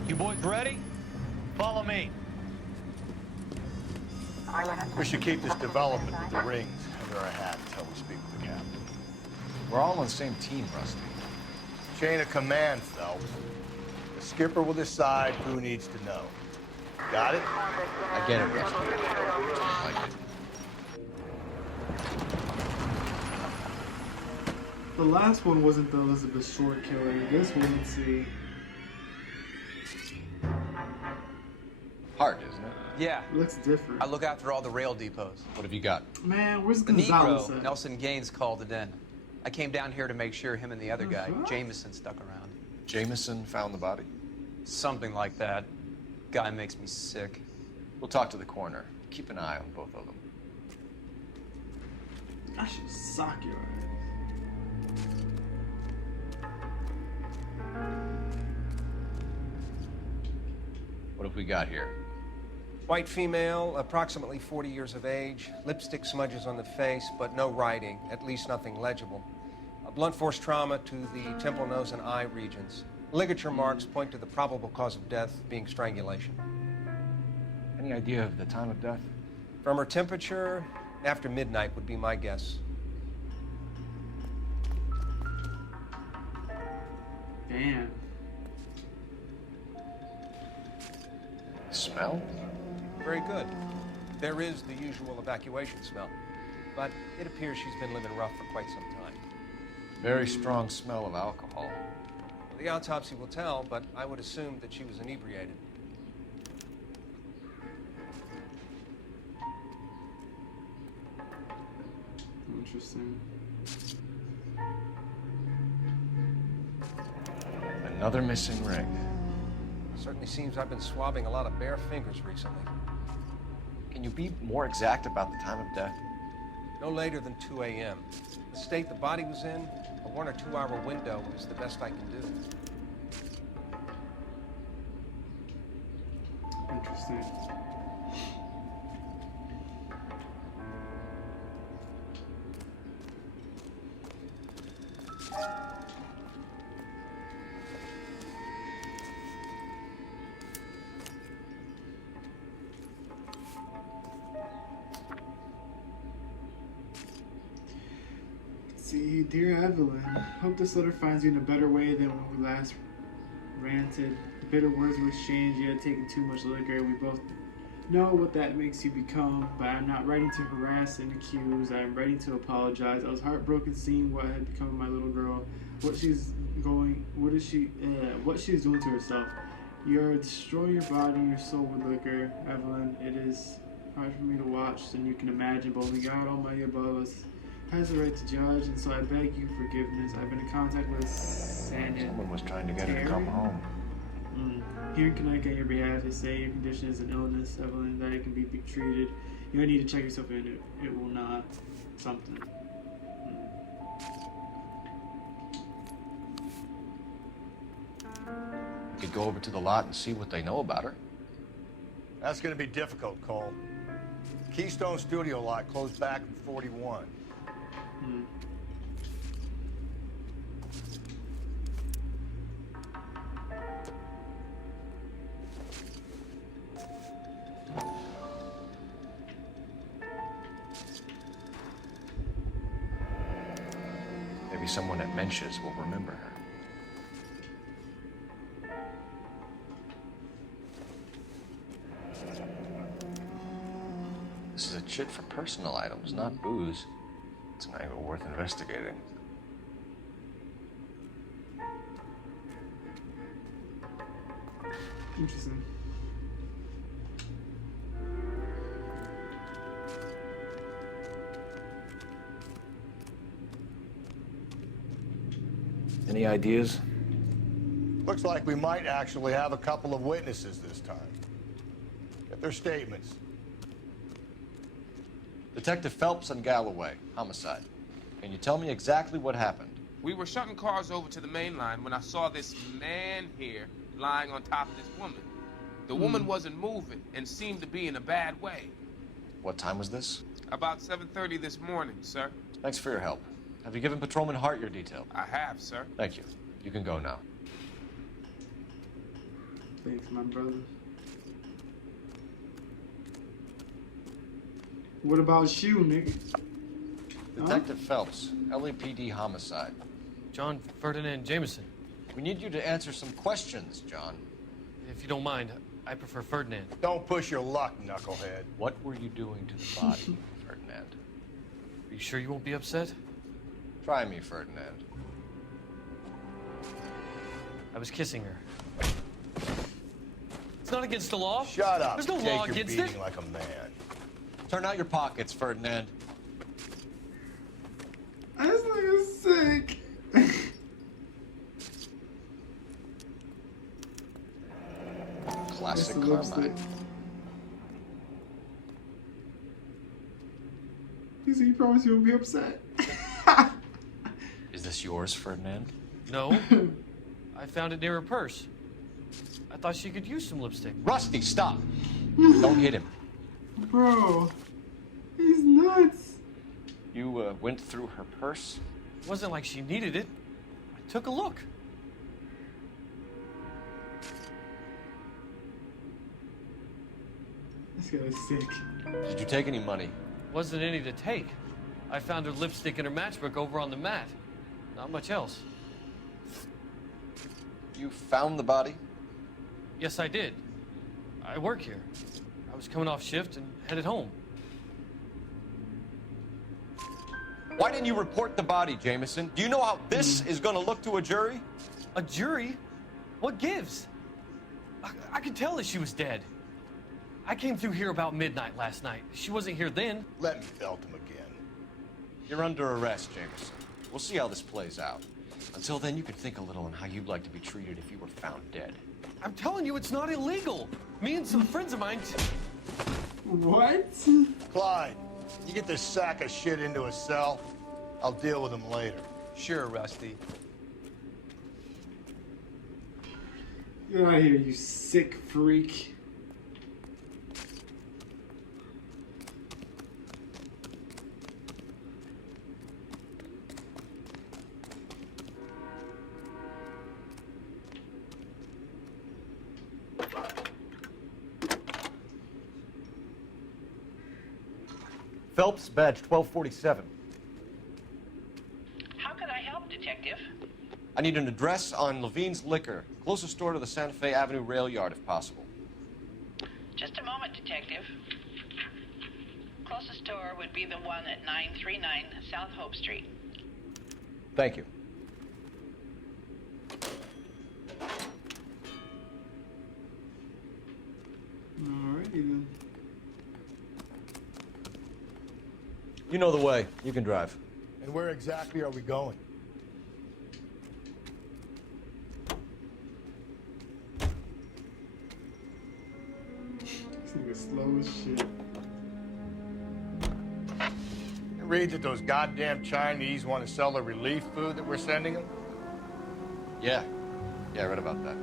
You boys ready? Follow me. We should keep this development with the rings under our hat until we speak with the captain. We're all on the same team, Rusty. Chain of command, Phelps. The skipper will decide who needs to know. Got it? I get it, Rusty. I like it. The last one wasn't the Elizabeth Short killer. This one, let's see. Hard, isn't it? Yeah. It looks different. I look after all the rail depots. What have you got? Man, where's The Gonzalez Negro, at? Nelson Gaines, called it in. I came down here to make sure him and the other guy, Uh-huh. Jameson, stuck around. Jameson found the body? Something like that. Guy makes me sick. We'll talk to the coroner. Keep an eye on both of them. I should sock your ass. What have we got here? White female, approximately 40 years of age, lipstick smudges on the face, but no writing, at least nothing legible. A blunt force trauma to the temple, nose, and eye regions. Ligature marks point to the probable cause of death being strangulation. Any idea of the time of death? From her temperature, after midnight would be my guess. Damn. Smell? Very good. There is the usual evacuation smell, but it appears she's been living rough for quite some time. Very strong smell of alcohol. The autopsy will tell, but I would assume that she was inebriated. Interesting. Another missing ring. Certainly seems I've been swabbing a lot of bare fingers recently. Can you be more exact about the time of death? No later than 2 a.m. The state the body was in, a 1 or 2 hour window is the best I can do. Interesting. See, dear Evelyn, hope this letter finds you in a better way than when we last ranted. Bitter words were exchanged, you had taken too much liquor. We both know what that makes you become, but I'm not writing to harass and accuse. I am writing to apologize. I was heartbroken seeing what had become of my little girl. What she's doing to herself. You're destroying your body and your soul with liquor, Evelyn. It is hard for me to watch, and you can imagine, but only God Almighty above us has the right to judge, and so I beg you forgiveness. I've been in contact with Someone was trying to get her to come home. Here in Connecticut on your behalf, they say your condition is an illness, Evelyn, that it can be treated. You don't need to check yourself in. It will not. Something. We could go over to the lot and see what they know about her. That's going to be difficult, Cole. Keystone Studio lot closed back in 41. Maybe someone at Mensch's will remember her. This is a chit for personal items, not booze. It's an angle worth investigating. Interesting. Any ideas? Looks like we might actually have a couple of witnesses this time. Get their statements. Detective Phelps and Galloway, homicide. Can you tell me exactly what happened? We were shutting cars over to the main line when I saw this man here lying on top of this woman. The woman wasn't moving and seemed to be in a bad way. What time was this? About 7:30 this morning, sir. Thanks for your help. Have you given Patrolman Hart your detail? I have, sir. Thank you. You can go now. Thanks, my brother. What about you, nigga? Detective Phelps, LAPD homicide. John Ferdinand Jameson. We need you to answer some questions, John. If you don't mind, I prefer Ferdinand. Don't push your luck, knucklehead. What were you doing to the body, Ferdinand? Are you sure you won't be upset? Try me, Ferdinand. I was kissing her. It's not against the law. Shut up. There's no Take law your against beating it. like a man. Turn out your pockets, Ferdinand. This nigga's sick. Classic That's the lipstick. Carmine. He said, "You promise you won't be upset." Is this yours, Ferdinand? No. I found it near her purse. I thought she could use some lipstick. Rusty, stop! Don't hit him. Bro, he's nuts. You went through her purse? It wasn't like she needed it. I took a look. This guy's sick. Did you take any money? Wasn't any to take. I found her lipstick and her matchbook over on the mat. Not much else. You found the body? Yes, I did. I work here. I was coming off shift and headed home. Why didn't you report the body, Jameson? Do you know how this is going to look to a jury? A jury? What gives? I could tell that she was dead. I came through here about midnight last night. She wasn't here then. Let me belt him again. You're under arrest, Jameson. We'll see how this plays out. Until then, you can think a little on how you'd like to be treated if you were found dead. I'm telling you, it's not illegal. Me and some friends of mine... What? Clyde, you get this sack of shit into a cell. I'll deal with him later. Sure, Rusty. Get out of here, you sick freak. Phelps, badge 1247. How can I help, Detective? I need an address on Levine's Liquor. Closest store to the Santa Fe Avenue rail yard, if possible. Just a moment, Detective. Closest store would be the one at 939 South Hope Street. Thank you. Alrighty then. You know the way. You can drive. And where exactly are we going? This nigga's slow as shit. You read that those goddamn Chinese want to sell the relief food that we're sending them? Yeah. Yeah, I read about that.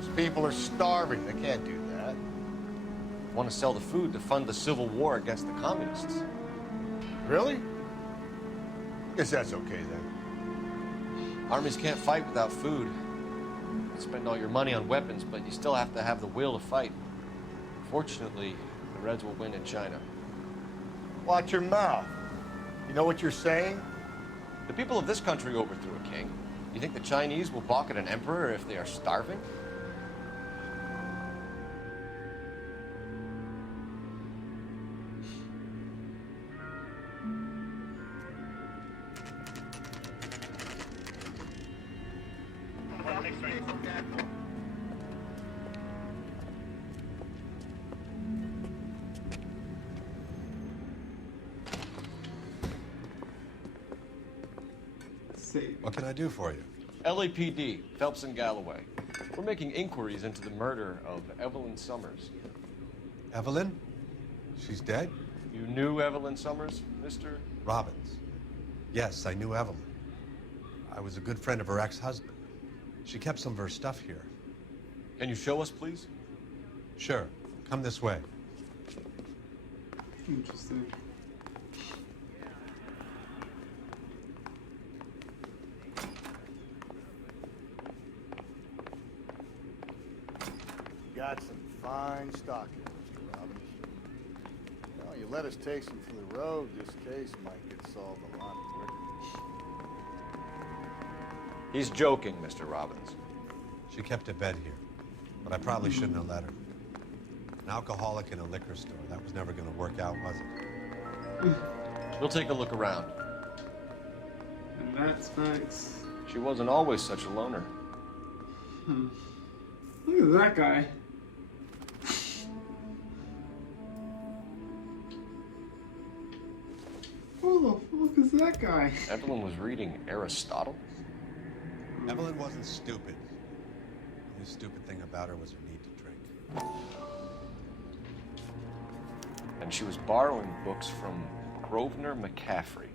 Those people are starving. They can't do that. Want to sell the food to fund the civil war against the communists. Really? Guess that's okay then. Armies can't fight without food. You spend all your money on weapons, but you still have to have the will to fight. Fortunately, the Reds will win in China. Watch your mouth. You know what you're saying? The people of this country overthrew a king. You think the Chinese will balk at an emperor if they are starving? Save. What can I do for you? LAPD, Phelps and Galloway. We're making inquiries into the murder of Evelyn Summers. Evelyn? She's dead? You knew Evelyn Summers, Mr. Robbins. Yes, I knew Evelyn. I was a good friend of her ex-husband. She kept some of her stuff here. Can you show us, please? Sure. Come this way. Interesting. Got some fine stock here, Mr. Robbins. Well, you let us take some from the road, this case might get solved a lot quicker. He's joking, Mr. Robbins. She kept a bed here, but I probably shouldn't have let her. An alcoholic in a liquor store, that was never going to work out, was it? We'll take a look around. And that's facts. She wasn't always such a loner. Look at that guy. Who the fuck is that guy? Evelyn was reading Aristotle? Evelyn wasn't stupid. The only stupid thing about her was her need to drink. And she was borrowing books from Grosvenor McCaffrey.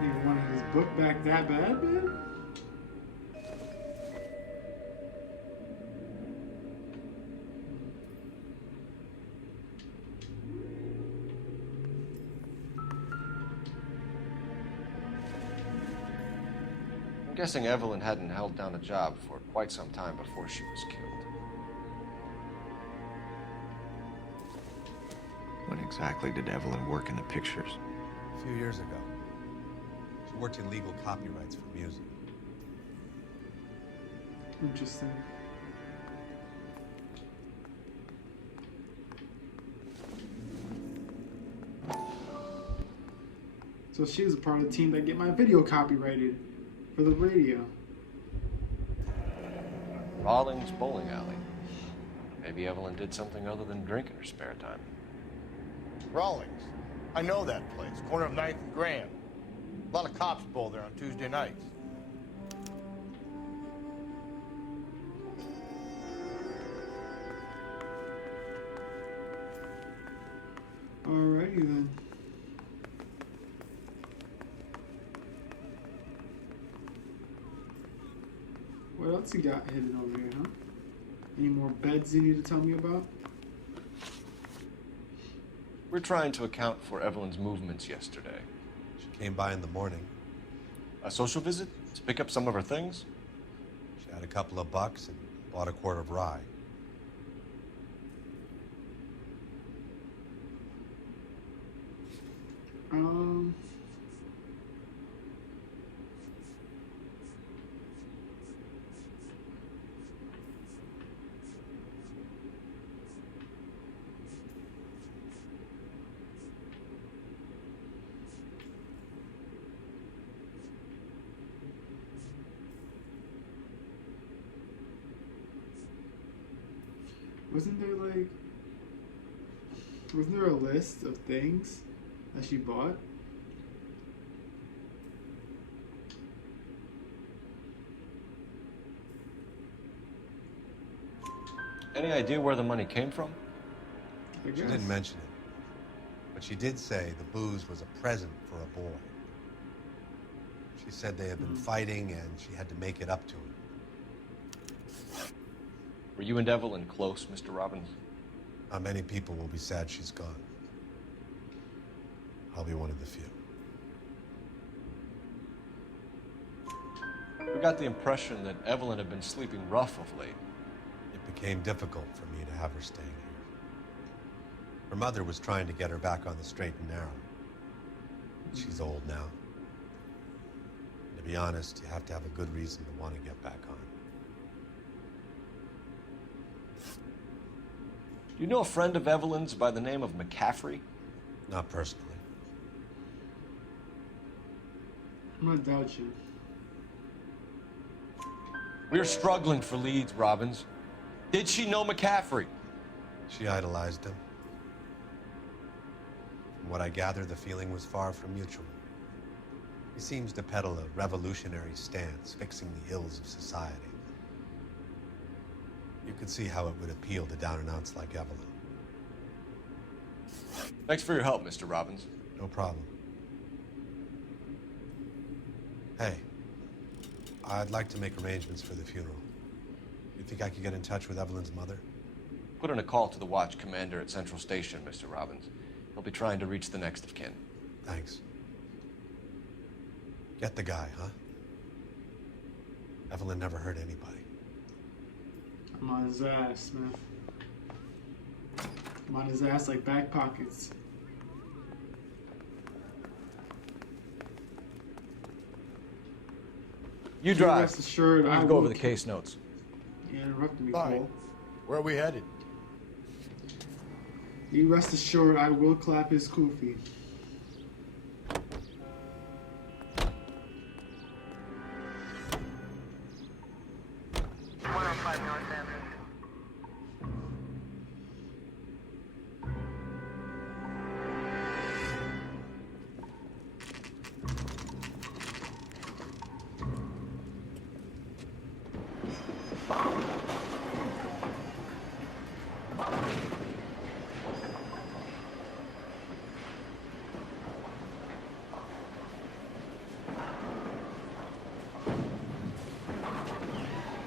He wanted his book back that bad, man? I'm guessing Evelyn hadn't held down a job for quite some time before she was killed. When exactly did Evelyn work in the pictures? A few years ago. She worked in legal copyrights for music. Interesting. So she was a part of the team that get my video copyrighted for the radio. Rawlings Bowling Alley. Maybe Evelyn did something other than drink in her spare time. Rawlings. I know that place. Corner of 9th and Grand. A lot of cops bowl there on Tuesday nights. Alrighty then. What else you got hidden over here, huh? Any more beds you need to tell me about? We're trying to account for Evelyn's movements yesterday. She came by in the morning. A social visit? To pick up some of her things? She had a couple of bucks and bought a quart of rye. Wasn't there a list of things that she bought? Any idea where the money came from? She didn't mention it. But she did say the booze was a present for a boy. She said they had been fighting and she had to make it up to him. Were you and Evelyn close, Mr. Robbins? Not many people will be sad she's gone. I'll be one of the few. We got the impression that Evelyn had been sleeping rough of late. It became difficult for me to have her staying here. Her mother was trying to get her back on the straight and narrow. She's old now. And to be honest, you have to have a good reason to want to get back on. You know a friend of Evelyn's by the name of McCaffrey? Not personally. I'm gonna doubt you. We're struggling for leads, Robbins. Did she know McCaffrey? She idolized him. From what I gather, the feeling was far from mutual. He seems to peddle a revolutionary stance, fixing the ills of society. You could see how it would appeal to down-and-outs like Evelyn. Thanks for your help, Mr. Robbins. No problem. Hey, I'd like to make arrangements for the funeral. You think I could get in touch with Evelyn's mother? Put in a call to the watch commander at Central Station, Mr. Robbins. He'll be trying to reach the next of kin. Thanks. Get the guy, huh? Evelyn never hurt anybody. I'm on his ass, man. I'm on his ass like back pockets. You drive. Rest assured, I'll I go will over the case notes. You interrupted me, Fine. Cole. Where are we headed? You rest assured, I will clap his kufi.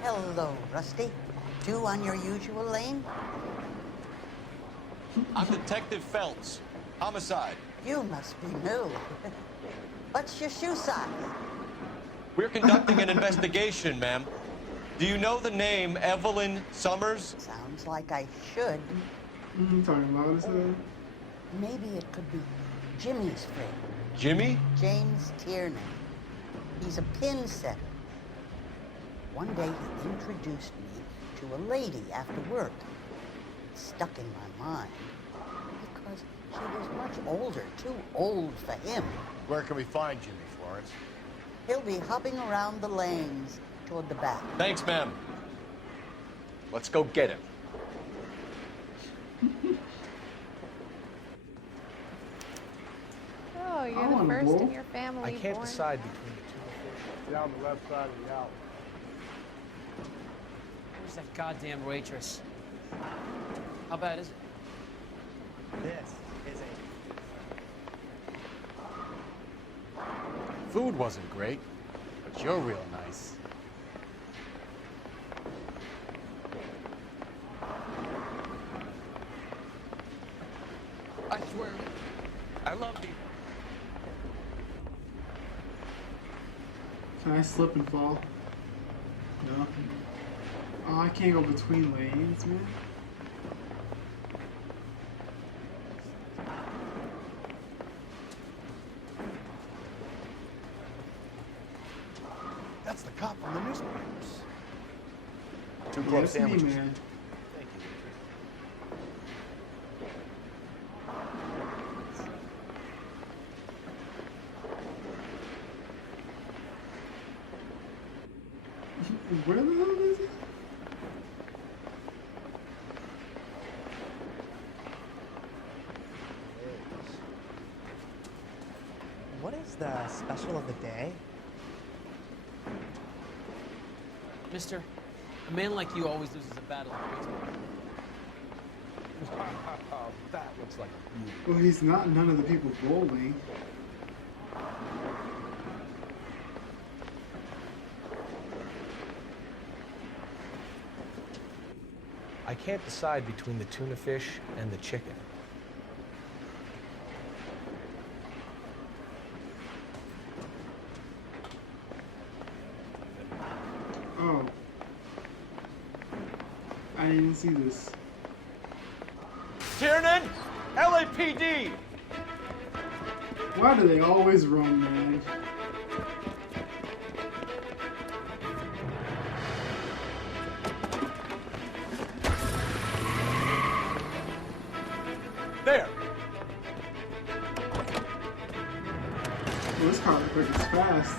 Hello, Rusty. Two on your usual lane? I'm Detective Phelps. Homicide. You must be new. What's your shoe size? We're conducting an investigation, ma'am. Do you know the name Evelyn Summers? Sounds like I should. Talking about this. Maybe it could be Jimmy's friend. Jimmy? James Tiernan. He's a pin setter. One day he introduced me to a lady after work. It stuck in my mind because she was much older, too old for him. Where can we find Jimmy, Florence? He'll be hopping around the lanes toward the back. Thanks, ma'am. Let's go get him. Oh, you're the first in your family. I can't born. decide between the two. Down the left side of the alley. Where's that goddamn waitress? How bad is it? This is Food wasn't great, but you're real nice. I swear, I love you. Can I slip and fall? No. Oh, I can't go between lanes, man. That's the cop from the newspapers. Two Yeah, club it's me, sandwiches. man. Thank you. Where the hell is it? What is the special of the day? Mister, a man like you always loses a battle in baseball. That looks like a beauty. Well, he's not none of the people bowling. I can't decide between the tuna fish and the chicken. Oh. I didn't even see this. Tiernan! LAPD! Why do they always run, man? There! Well, this car looks like it's fast.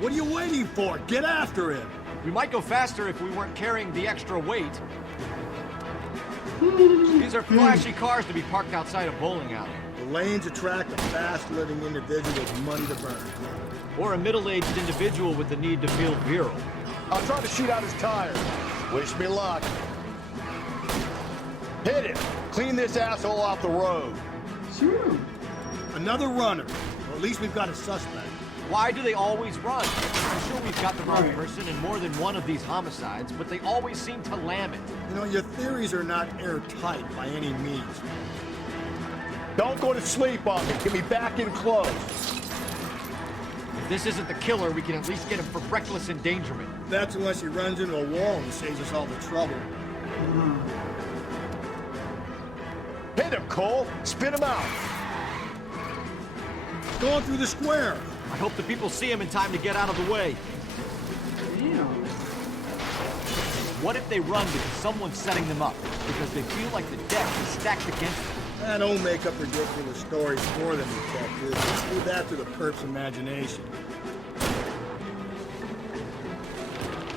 What are you waiting for? Get after him! We might go faster if we weren't carrying the extra weight. These are flashy cars to be parked outside a bowling alley. The lanes attract a fast-living individual with money to burn. Or a middle-aged individual with the need to feel virile. I'll try to shoot out his tires. Wish me luck. Hit it! Clean this asshole off the road. Shoot him. Another runner. Well, at least we've got a suspect. Why do they always run? I'm sure we've got the wrong person in more than one of these homicides, but they always seem to lam it. You know, your theories are not airtight by any means. Don't go to sleep on me. Get me back in close. If this isn't the killer, we can at least get him for reckless endangerment. That's unless he runs into a wall and saves us all the trouble. Hit him, Cole. Spin him out. Going through the square. I hope the people see him in time to get out of the way. Damn. What if they run because someone's setting them up? Because they feel like the deck is stacked against them? Don't make up ridiculous stories for them, detective. Just leave that to the perp's imagination.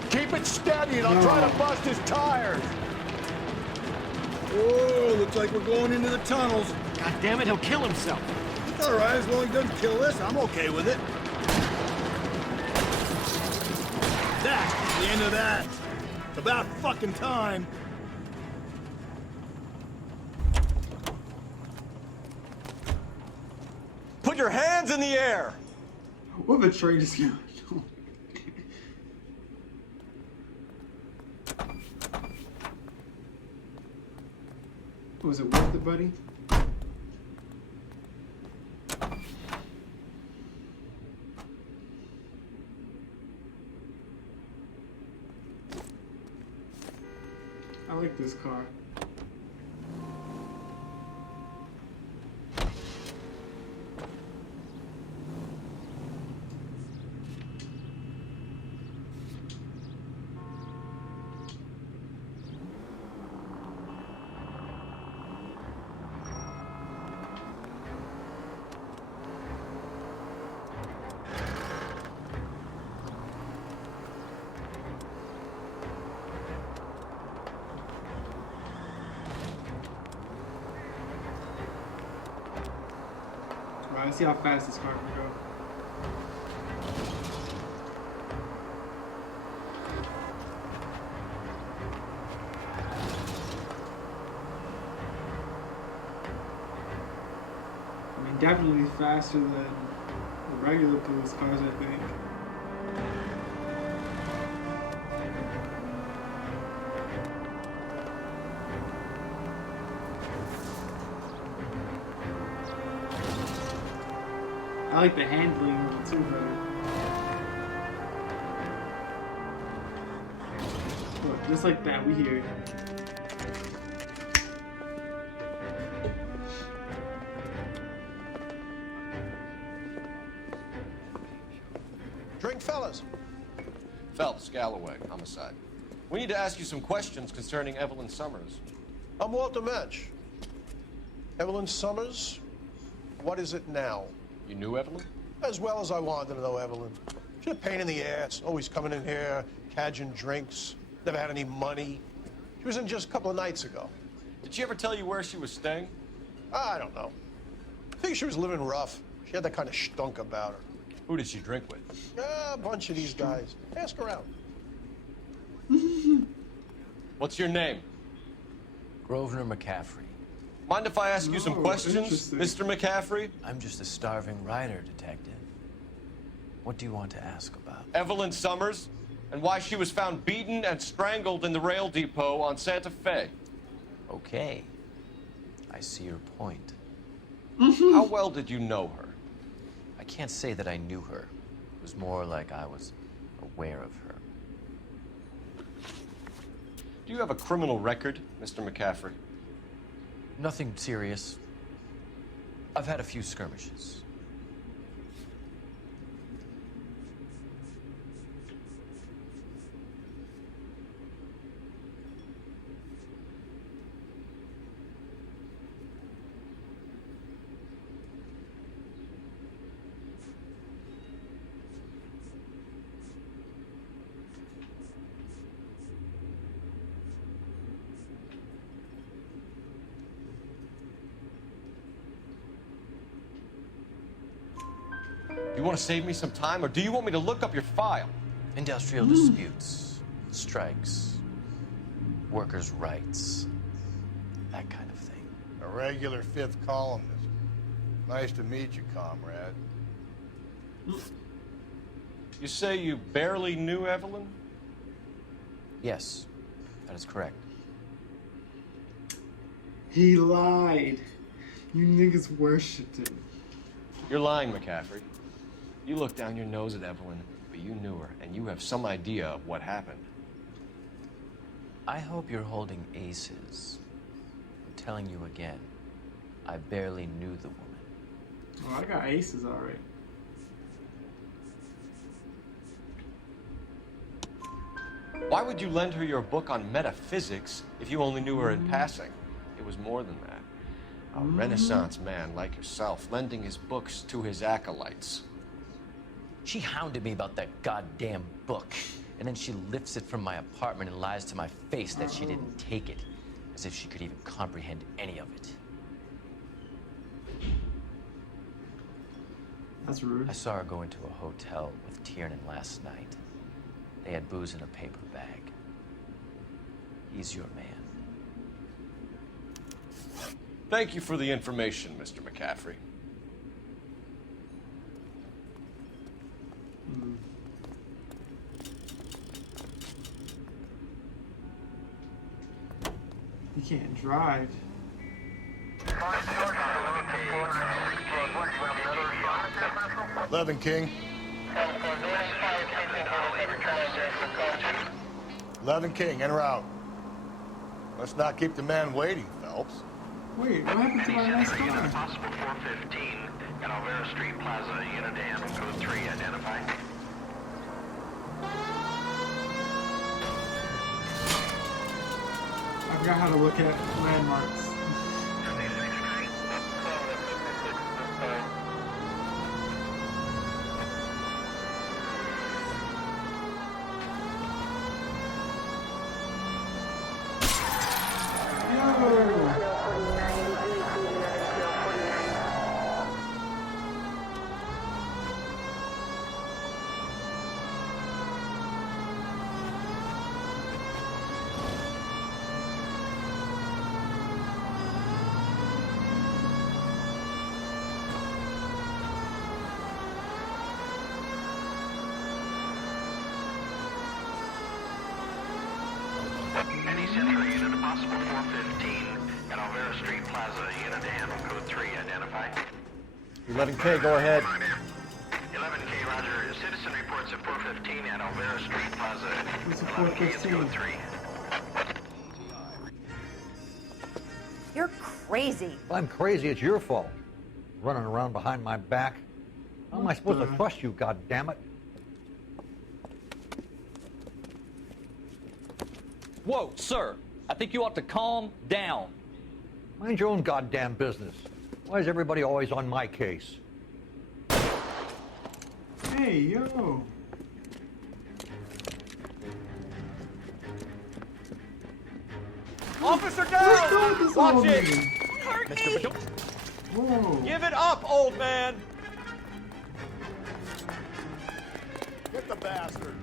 Keep it steady and I'll try to bust his tires. Whoa, looks like we're going into the tunnels. God damn it, he'll kill himself. It's all right, as long as he doesn't kill us, I'm okay with it. That's the end of that. It's about fucking time. Put your hands in the air! What if a train just came? Was it worth it, buddy? I like this car. Let's see how fast this car can go. I mean, definitely faster than the regular police cars, I think. I like the handling of it too, better. Look, just like that, we hear it. Drink, fellas. Phelps, Galloway, homicide. We need to ask you some questions concerning Evelyn Summers. I'm Walter Mensch. Evelyn Summers, what is it now? You knew Evelyn? As well as I wanted to know Evelyn. She's a pain in the ass, always coming in here, cadging drinks, never had any money. She was in just a couple of nights ago. Did she ever tell you where she was staying? I don't know. I think she was living rough. She had that kind of stunk about her. Who did she drink with? A bunch of these guys. Ask around. What's your name? Grosvenor McCaffrey. Mind if I ask you some questions, Mr. McCaffrey? I'm just a starving writer, detective. What do you want to ask about? Evelyn Summers, and why she was found beaten and strangled in the rail depot on Santa Fe. Okay. I see your point. How well did you know her? I can't say that I knew her. It was more like I was aware of her. Do you have a criminal record, Mr. McCaffrey? Nothing serious. I've had a few skirmishes. You want to save me some time, or do you want me to look up your file? Industrial disputes, strikes, workers' rights, that kind of thing. A regular fifth columnist. Nice to meet you, comrade. You say you barely knew Evelyn? Yes, that is correct. He lied. You niggas worshipped him. You're lying, McCaffrey. You looked down your nose at Evelyn, but you knew her, and you have some idea of what happened. I hope you're holding aces. I'm telling you again, I barely knew the woman. Oh, I got aces already. Why would you lend her your book on metaphysics if you only knew her in passing? It was more than that. A Renaissance man like yourself, lending his books to his acolytes. She hounded me about that goddamn book, and then she lifts it from my apartment and lies to my face that she didn't take it, as if she could even comprehend any of it. That's rude. I saw her go into a hotel with Tiernan last night. They had booze in a paper bag. He's your man. Thank you for the information, Mr. McCaffrey. You can't drive. Levin King. Levin King, en route. Let's not keep the man waiting, Phelps. Wait, what happened to my last car? Possible 415 at Alvera Street Plaza, Unit AM, code 3, identify. I forgot how to look at landmarks. Any Central unit, possible 415 at Alvera Street Plaza, Unit AM, code 3, identify. 11K, go ahead. 11K, roger. Citizen reports at 415 at Alvera Street Plaza. What's a 11K, it's code 3. You're crazy. If I'm crazy, it's your fault. Running around behind my back. How am I supposed to trust you, goddammit? Whoa, sir. I think you ought to calm down. Mind your own goddamn business. Why is everybody always on my case? Hey, yo. Officer down! Watch it! Mr. Whoa. Give it up, old man! Get the bastard.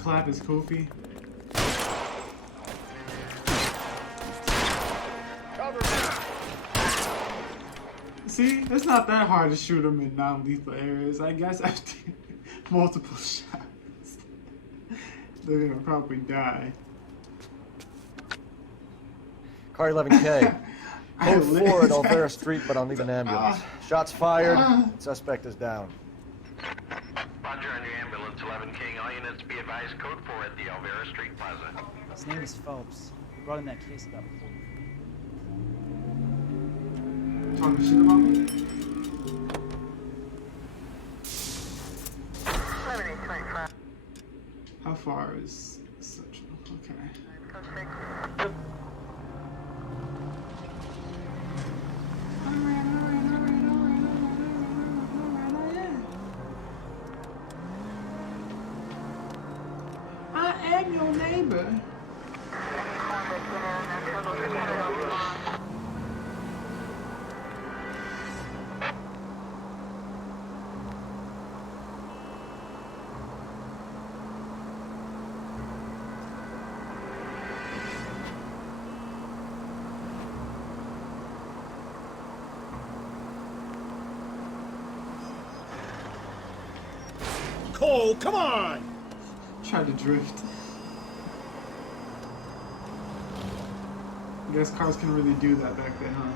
Clap his Kofi. Cover me. See, it's not that hard to shoot him in non-lethal areas. I guess after multiple shots, they're gonna probably die. Car 11K. Code 4 at Alvera Street, but I'll need an ambulance. Shots fired. Suspect is down. Roger on your ambulance, 11K. All units be advised, code 4 at the Alvera Street Plaza. His name is Phelps. We brought in that case about before. Talking shit about me? How far is such? Okay. I am your neighbor. Cole, come on! Tried to drift. I guess cars can really do that back then, huh?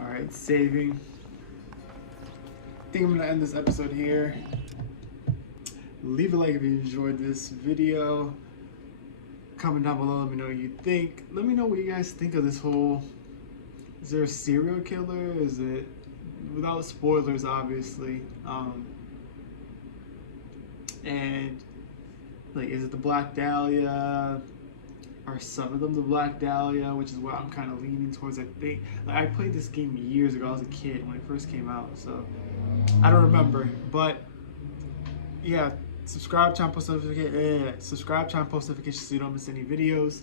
Alright, saving. I think I'm gonna end this episode here. Leave a like if you enjoyed this video. Comment down below, let me know what you think. Let me know what you guys think of this whole... Is there a serial killer? Is it... Without spoilers, obviously. And... Like, is it the Black Dahlia? Are some of them the Black Dahlia? Which is what I'm kind of leaning towards, I think. Like, I played this game years ago. I was a kid when it first came out, so... I don't remember. But... Yeah. Subscribe, turn on post notifications. Subscribe, turn on post notifications so you don't miss any videos.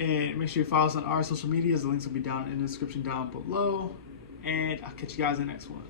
And make sure you follow us on our social medias. The links will be down in the description down below. And I'll catch you guys in the next one.